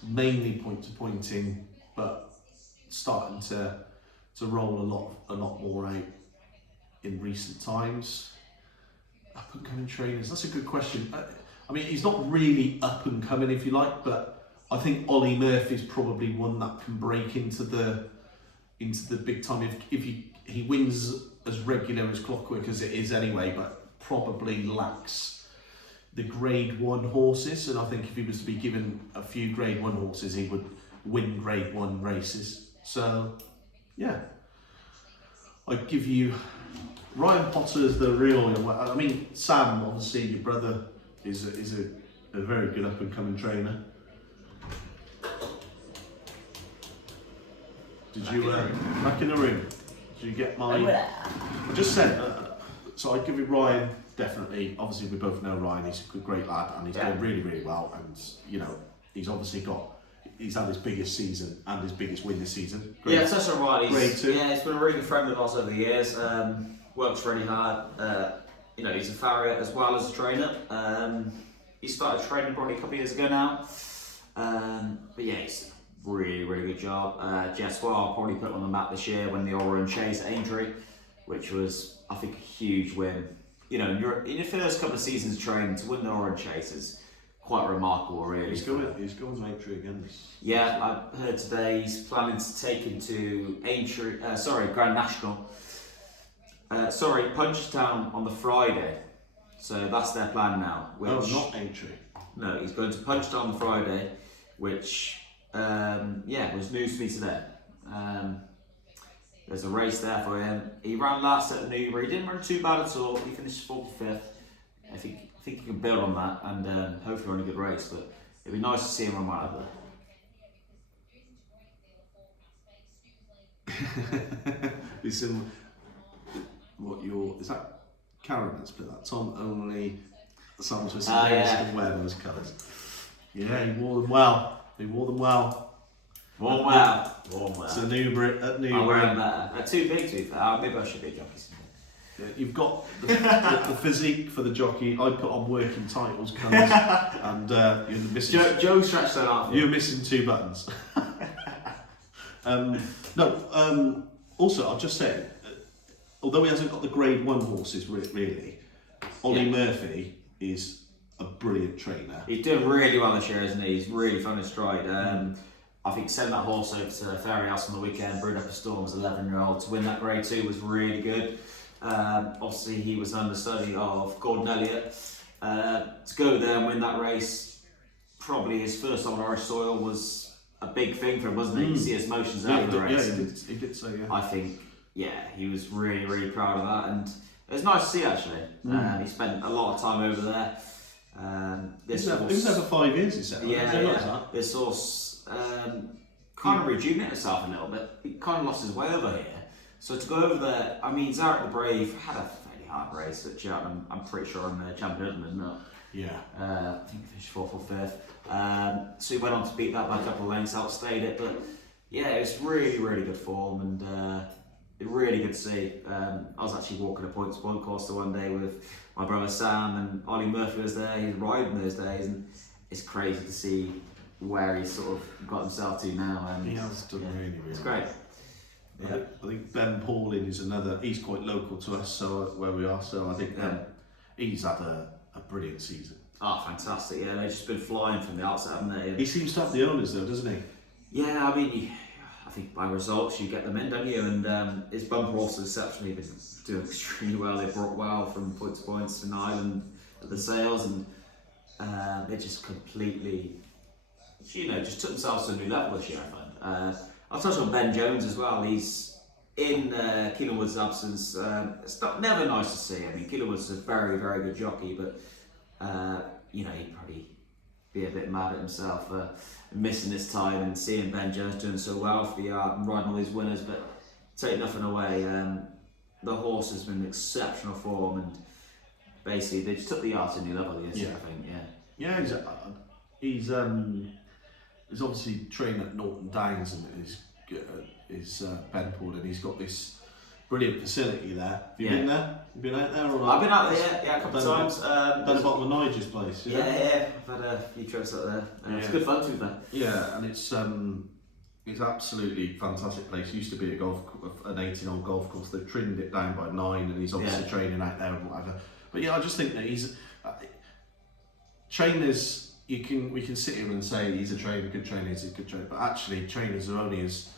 mainly point to pointing, but starting to roll a lot more out in recent times. Up and coming trainers. That's a good question. I mean, he's not really up and coming, if you like, but I think Ollie Murphy's probably one that can break into the big time if he wins as regular as clockwork as it is anyway, but probably lacks the Grade 1 horses. And I think if he was to be given a few Grade 1 horses, he would win Grade 1 races. So, yeah, I'd give you Ryan Potter as the real. I mean, Sam, obviously, your brother is a very good up and coming trainer. Did you back in the room? Did you get my? I just said. So I'd give you Ryan definitely. Obviously, we both know Ryan. He's a great lad, and he's doing really, really well. And you know, he's obviously he's had his biggest season and his biggest win this season. Yeah, it's such a right. Grade 2. Yeah, he's been a really good friend of ours over the years. Works really hard. You know, he's a farrier as well as a trainer. He started training probably a couple of years ago now. But yeah, he's really, really good job. Jess I'll probably put on the map this year when the all-run chase at Aintree, which was, I think, a huge win. You know, in your first couple of seasons training, to win the all-run chase is quite remarkable, really. He's going to Aintree again. Yeah, I heard today he's planning to take him to Aintree, Grand National. Punchestown on the Friday. So that's their plan now. Which, not Aintree. No, he's going to Punchestown on the Friday, which, was news to me today. There's a race there for him. He ran last at Newbury. He didn't run too bad at all. He finished 45th. I think he can build on that and hopefully run a good race. But it'd be nice to see him run well out there. Listen, is that Karen that's put that? Tom only Sam's with some wear those colours. Yeah, he wore them well. Warm well. It's a Newbury. I'll wear them better. They're too big to be fair. Maybe I should be a jockey someday. You've got the physique for the jockey. I put on working titles colours, and you're missing. Joe stretched that out. You're missing 2 buttons. Also, I'll just say, although he hasn't got the Grade 1 horses really, Ollie Murphy is a brilliant trainer. He's doing really well this year, isn't he? He's really found his stride. I think sending that horse over to Fairy House on the weekend, Brewed Up a Storm as 11-year-old, to win that Grade 2 was really good. Obviously, he was an understudy of Gordon Elliott. To go there and win that race, probably his first on Irish soil, was a big thing for him, wasn't it? You see his motions after the race. Yeah, he did so, yeah. I think, he was really, really proud of that, and it was nice to see actually. He spent a lot of time over there. He was there for 5 years, he said. This horse kind of rejuvenated himself a little bit. He kind of lost his way over here. So to go over there, I mean, Zarek the Brave had a fairly hard race at Cheltenham. I'm pretty sure I'm the champion, isn't it? Yeah. I think he finished 4th or 5th. So he went on to beat that by a couple of lengths, outstayed it. But yeah, it was really, really good form and really good to see. I was actually walking a point-to-point course the one day with my brother Sam, and Ollie Murphy was there. He was riding those days, and it's crazy to see where he's sort of got himself to now. And he has done really, really. It's great. Yeah. I think Ben Pauling is another. He's quite local to us, so where we are. So I think he's had a brilliant season. Oh, fantastic! Yeah, they've just been flying from the outset, haven't they? He seems to have the owners though, doesn't he? Yeah, I mean, I think by results you get them in, don't you? And his bumper horses exceptionally been doing extremely well. They brought well from point to points in Ireland at the sales, and they just completely, just took themselves to a new level this year. I find. I'll touch on Ben Jones as well. He's in Keelan Wood's absence. It's never nice to see. I mean, Keelan Wood's a very, very good jockey, but he'd probably be a bit mad at himself for missing this time and seeing Ben Jones doing so well for the yard and riding all these winners. But take nothing away, the horse has been in exceptional form, and basically they just took the yard to a new level this year, I think. He's obviously trained at Norton Downs, and is Ben Paul, and he's got this brilliant facility there. Have you been there? Have you been out there? Or I've been out there, a couple of times. Down the bottom of Nigel's place. Yeah, I've had a few trips out there. It's good fun to be there. Yeah, and it's It's absolutely fantastic place. Used to be an 18-hole golf course. They've trimmed it down by 9, and he's obviously training out there and whatever. But yeah, I just think that he's trainers. We can sit here and say he's a trainer, good trainer, he's a good trainer, but actually trainers are only as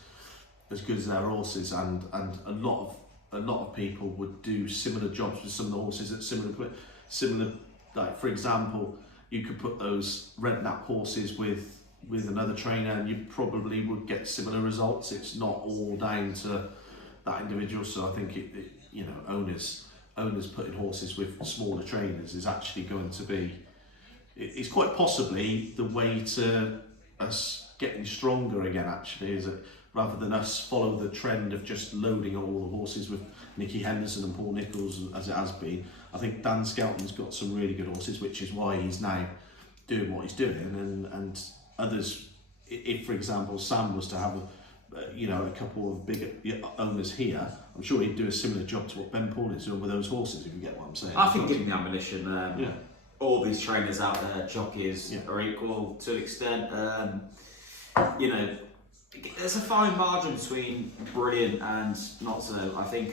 good as their horses, and a lot of people would do similar jobs with some of the horses at similar. Like for example, you could put those red nap horses with another trainer, and you probably would get similar results. It's not all down to that individual. So I think owners putting horses with smaller trainers is actually going to be. It's quite possibly the way to us getting stronger again. Actually, is it rather than us follow the trend of just loading all the horses with Nicky Henderson and Paul Nicholls as it has been. I think Dan Skelton's got some really good horses, which is why he's now doing what he's doing, and others. If, for example, Sam was to have a couple of big owners here, I'm sure he'd do a similar job to what Ben Paul is doing with those horses. If you get what I'm saying. I think given the ammunition, all these trainers out there, jockeys are equal to an extent. There's a fine margin between brilliant and not so. I think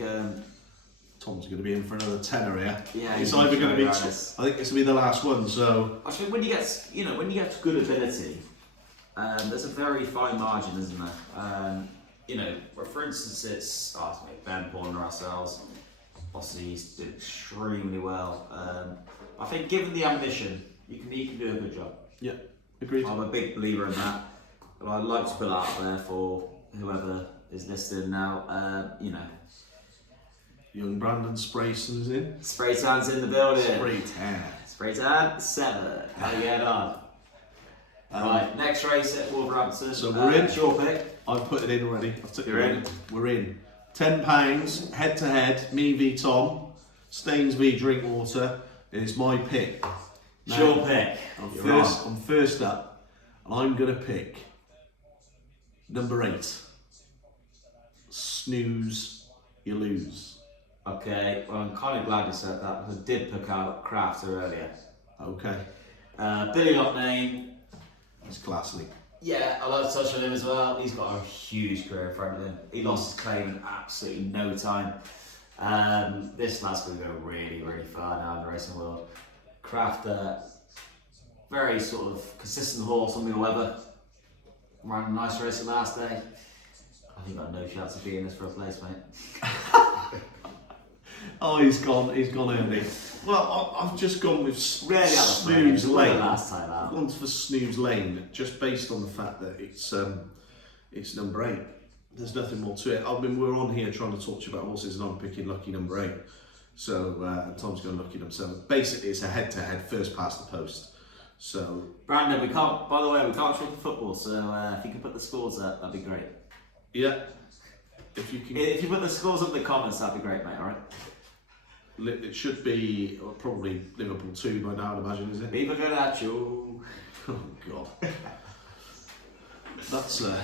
Tom's going to be in for another tenner here. Yeah, it's either going to be. I think it's going to be the last one. So I think when you get good ability, there's a very fine margin, isn't there? For instance, it's Ben Paul and ourselves. Obviously, he's did extremely well. I think given the ammunition, you can do a good job. Yeah, agreed. I'm a big believer in that. And I'd like to put that out there for whoever is listening now. Young Brandon Sprayson is in. Spraytan's in the building. Spraytan 7. How you getting on? Right, next race at Wolverhampton. So we're in. Your pick. I've put it in already. You're in. We're in. £10 head to head. Me v Tom. Staines v Drinkwater. It is my pick. It's your pick. I'm first up, and I'm gonna pick number 8. Snooze, you lose. Okay, well I'm kind of glad you said that because I did pick out Crafter earlier. Okay. Billy Lockname. He's classy. Yeah, I love to touch on him as well. He's got a huge career in front of him. He lost his claim in absolutely no time. This lad's going to go really, really far now in the racing world. Crafter, very sort of consistent horse on the weather. Ran a nice race the last day. I think I've got no chance of being this for a place, mate. Oh, he's gone early. Well, I've just gone with Snooze Lane. Last time out. I've gone for Snooze Lane just based on the fact that it's number 8. There's nothing more to it. I mean, we're on here trying to talk to you about horses, and I'm picking lucky number 8. So Tom's going lucky number 7. Basically, it's a head-to-head, first past the post. So Brandon, we can't. By the way, we can't talk the football. So if you can put the scores up, that'd be great. Yeah. If you can. If you put the scores up in the comments, that'd be great, mate. All right. It should be probably Liverpool 2 by now, I'd imagine, is it? Viva Ganacho. Oh God. That's a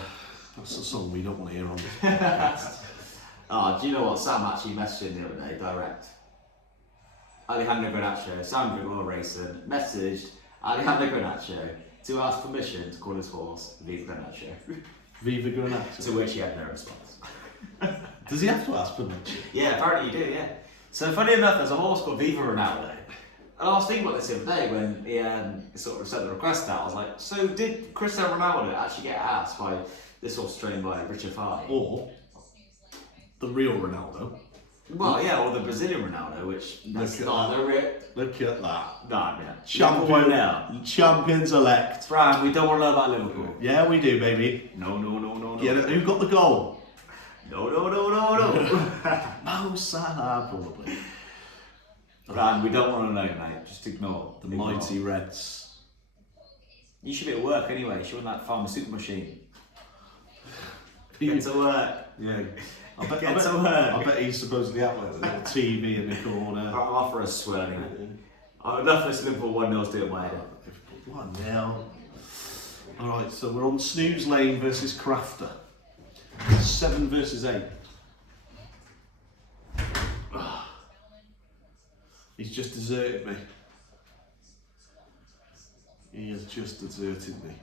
song we don't want to hear on this podcast. Do you know what? Sam actually messaged him the other day, direct. Alejandro Ganacho, Sam Gregor Racing, messaged Alejandro Ganacho to ask permission to call his horse Viva Ganacho. Viva Ganacho. To which he had no response. Does he have to ask permission? Yeah, apparently you do, yeah. So funny enough, there's a horse called Viva Ronaldo. And I was thinking about this the other day when he sort of sent the request out. I was like, so did Cristiano Ronaldo actually get asked by this horse trained by Richard Fahey? Or the real Ronaldo? Well, yeah, or the Brazilian Ronaldo, which that's not the real. Look at that. Nah, yeah. Champions elect. Fran, we don't want to know about Liverpool. Yeah, we do, baby. No. Who got the goal? No. Mo Salah, probably. Fran, we don't want to know, mate. Just ignore. The mighty Reds. You should be at work anyway. You should run that pharmaceutical machine. Get to work. Yeah. I bet he's supposedly out there with a little TV in the corner. I'll offer a swear. Enough for this Liverpool 1-0's doing my head. 1-0. Alright, so we're on Snooze Lane versus Crafter. 7 versus 8. He's just deserted me. He has just deserted me.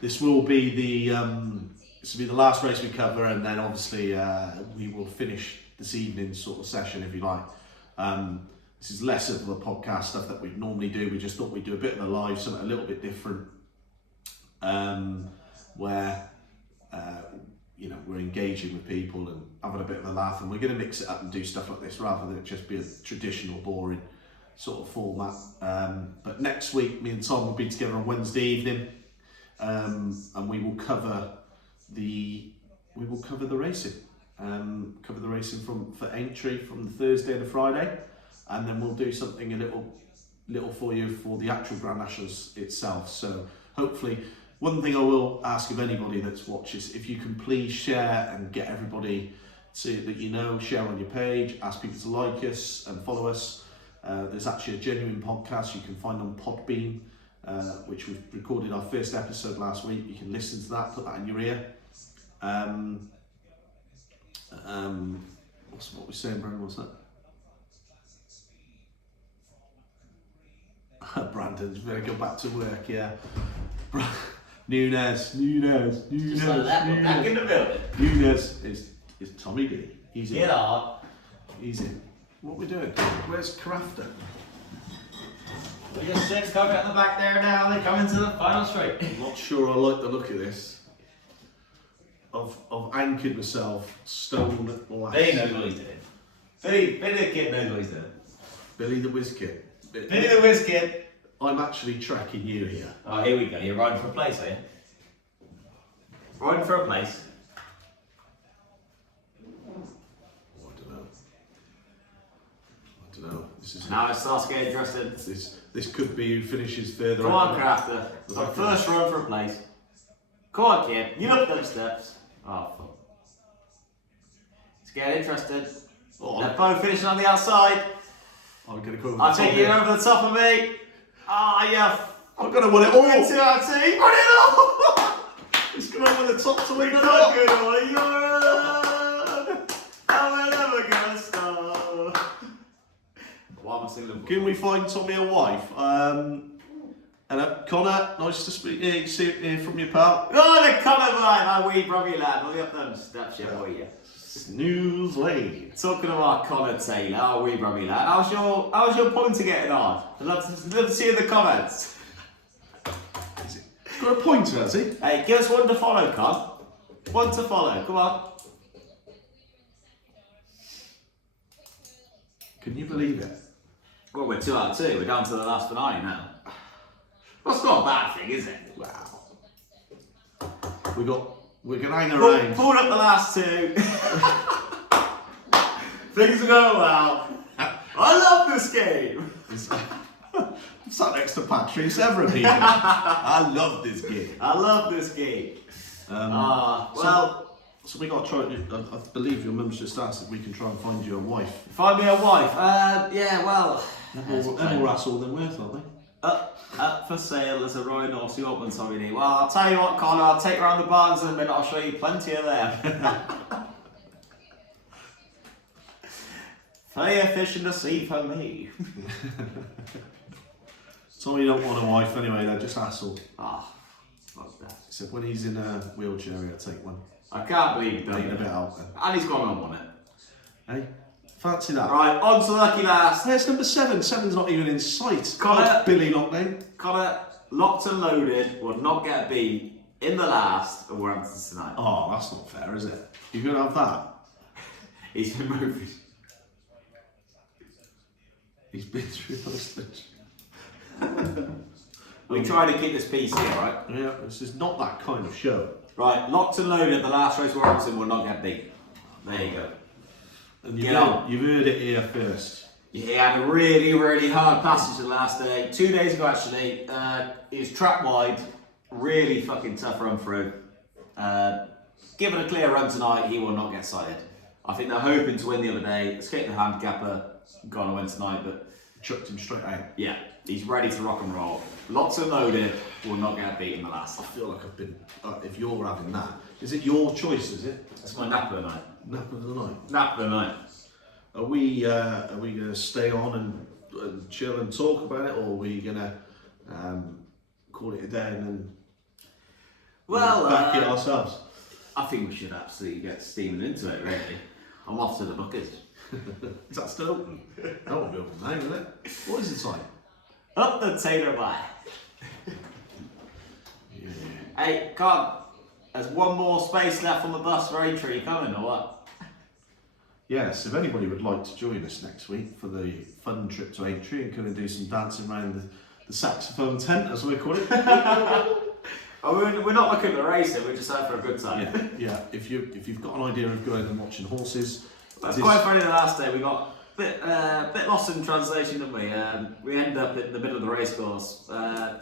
This will be the this will be the last race we cover, and then obviously we will finish this evening's sort of session, if you like. This is less of the podcast stuff that we normally do. We just thought we'd do a bit of a live, something a little bit different, where we're engaging with people and having a bit of a laugh, and we're going to mix it up and do stuff like this rather than it just be a traditional, boring sort of format. But next week, me and Tom will be together on Wednesday evening, and we will cover the racing. Cover the racing for Aintree from the Thursday and the Friday, and then we'll do something a little for you for the actual Grand Nationals itself. So hopefully, one thing I will ask of anybody that's watches, if you can please share and get everybody that share on your page, ask people to like us and follow us. There's actually a genuine podcast you can find on Podbean, which we recorded our first episode last week. You can listen to that, put that in your ear. What we saying, Brandon? What's that? Brandon's better go back to work, yeah. Nunes. Just like that, we're back in the building. Nunes is Tommy D. He's in. Get on. He's in. What are we doing? Where's Crafter? We got 6 coming at the back there now, they come into the final straight. I'm not sure I like the look of this. I've anchored myself stone last. Billy knows what he's doing. Billy the kid knows what he's doing. Billy the Whiz Kid. Billy the Whiz Kid. I'm actually tracking you here. Oh, here we go. You're riding for a place, are you? Riding for a place. Oh, I don't know. This is Now it starts getting interested. This could be who finishes further. Come on, Crafter. It's our first run for a place. Come on, kid. You up those steps. Oh, fuck. Let's get interested. Oh, They're both finishing on the outside. I'm going to go over the I'll top take you here. over the top of me. Ah, yeah. I'm going to win it all. 2 out of 2. Run it all! It's going to win the top to win Good the luck, top. good on you. And we're never going to stop. Why am I singing? Can we find Tommy a wife? Hello, Connor. Nice to hear from you, pal. Oh, the colour line, my wee brothy lad. Will you up them steps, yeah, will you? Snooze Lane. Talking about Connor Taylor, our wee brothy lad. How's your pointer getting on? I'd love to see in the comments. He's got a pointer, has he? Hey, give us one to follow, Con. One to follow, come on. Can you believe it? Well, we're 2 out of 2. We're down to the last finale now. Well, it's not a bad thing, is it? Wow. We're going to hang around. Pulled up the last 2. Things are going well. I love this game. I'm sat next to Patrice Everett. I love this game. I love this game. So we got to try. I believe your mum's just asked if we can try and find you a wife. Find me a wife. Yeah, well. They're more hassle than worth, aren't they? Up for sale as a Royal North Yorkman, Tommy D. Well, I'll tell you what, Connor, I'll take you around the barns in a minute, I'll show you plenty of them. Plenty of fish in the sea for me. Tommy don't want a wife anyway, they're just hassle. Ah, fuck that. He said when he's in a wheelchair, he'll take one. I can't believe he Need a done bit it. out then. And he's gone on it. Hey, fancy that. Right, on to lucky last. There's number 7. 7's not even in sight. Connor. Billy Lockdown. Connor, locked and loaded, will not get a beat in the last of Warrington tonight. Oh, that's not fair, is it? You're going to have that? He's been moving. He's been through postage. We try to keep this PC, alright? Yeah, this is not that kind of show. Right, locked and loaded, the last race Warrington will not get beat. There you go. And Get on. you've heard it here first. Yeah, he had a really, really hard passage the last day. 2 days ago, actually. He was track wide. Really fucking tough run through. Given a clear run tonight, he will not get cited. I think they're hoping to win the other day. Escaped the handicapper, gone and win tonight, but Chucked him straight out. yeah, he's ready to rock and roll. Lots and loaded, will not get beat in the last. I feel like I've been. If you're having that, is it your choice? Is it? That's my nap of the night. Nap of the night. Nap of the night. Are we going to stay on and chill and talk about it, or are we going to call it a day and then Well, back it ourselves? I think we should absolutely get steaming into it, really. I'm off to the buckets. Is that still open? That won't be open now, will it? What is the time? Up the tater by. Yeah. Hey, come. There's one more space left on the bus for Aintree. You coming or what? Yes, if anybody would like to join us next week for the fun trip to Aintree and come and do some dancing around the saxophone tent, as we call it. Oh, we're not looking at racing, we're just out for a good time. Yeah. If you've got an idea of going and watching horses, That's quite funny. The last day we got a bit lost in translation, didn't we? We ended up in the middle of the racecourse,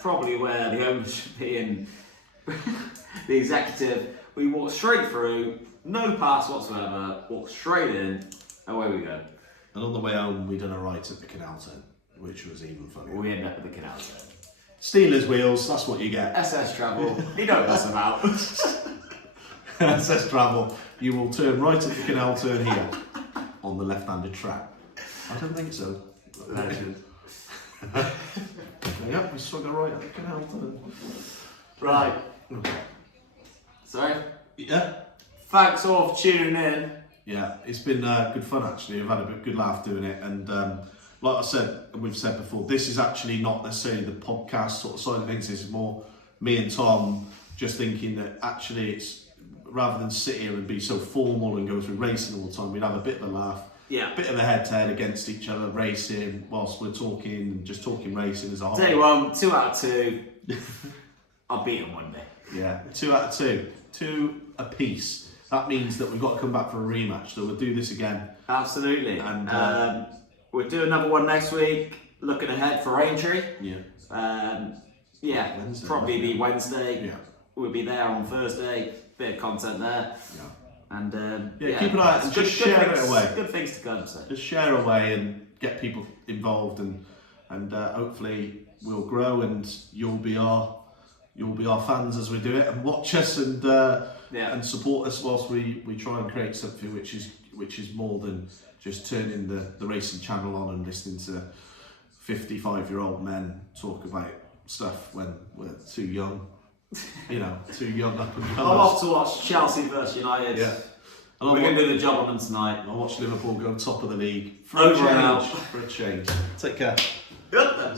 probably where the owners should be and the executive. We walked straight through, no pass whatsoever, walked straight in, away we go. And on the way home, we done a right at the canal turn, which was even funnier. We ended up at the canal zone. Steelers wheels, that's what you get. SS Travel, you know what that's about. SS Travel, you will turn right at the canal turn here on the left-handed track. I don't think so. Legend. Yep, we swung a right at the canal turn. Right. Sorry. Yeah. Thanks all for tuning in. Yeah, it's been good fun actually. I've had a good laugh doing it, and like I said, and we've said before, this is actually not necessarily the podcast sort of side of things. This is more me and Tom just thinking that actually it's rather than sit here and be so formal and go through racing all the time, we'd have a bit of a laugh, Yeah. bit of a head-to-head against each other, racing whilst we're talking and just talking racing as a whole. Tell you what, 2 out of 2. I'll beat them one day. Yeah, 2 out of 2, 2 apiece. That means that we've got to come back for a rematch, so we'll do this again. Absolutely. And we'll do another one next week. Looking ahead for Aintree. Yeah. Yeah, Wednesday, probably be yeah. Wednesday. Yeah. We'll be there on Thursday. Bit of content there. Yeah. And Yeah, keep an eye out and just share it away. Good things to come. So. Just share away and get people involved, and hopefully we'll grow, and you'll be our fans as we do it, and watch us and support us whilst we try and create something which is more than just turning the racing channel on and listening to 55-year-old men talk about stuff when we're too young. You know, too young up and coming. I'm off to watch Chelsea versus United. Yeah. And we're going to do the job on them tonight. I'll watch Liverpool go top of the league Over and out. for a change. Take care. Good.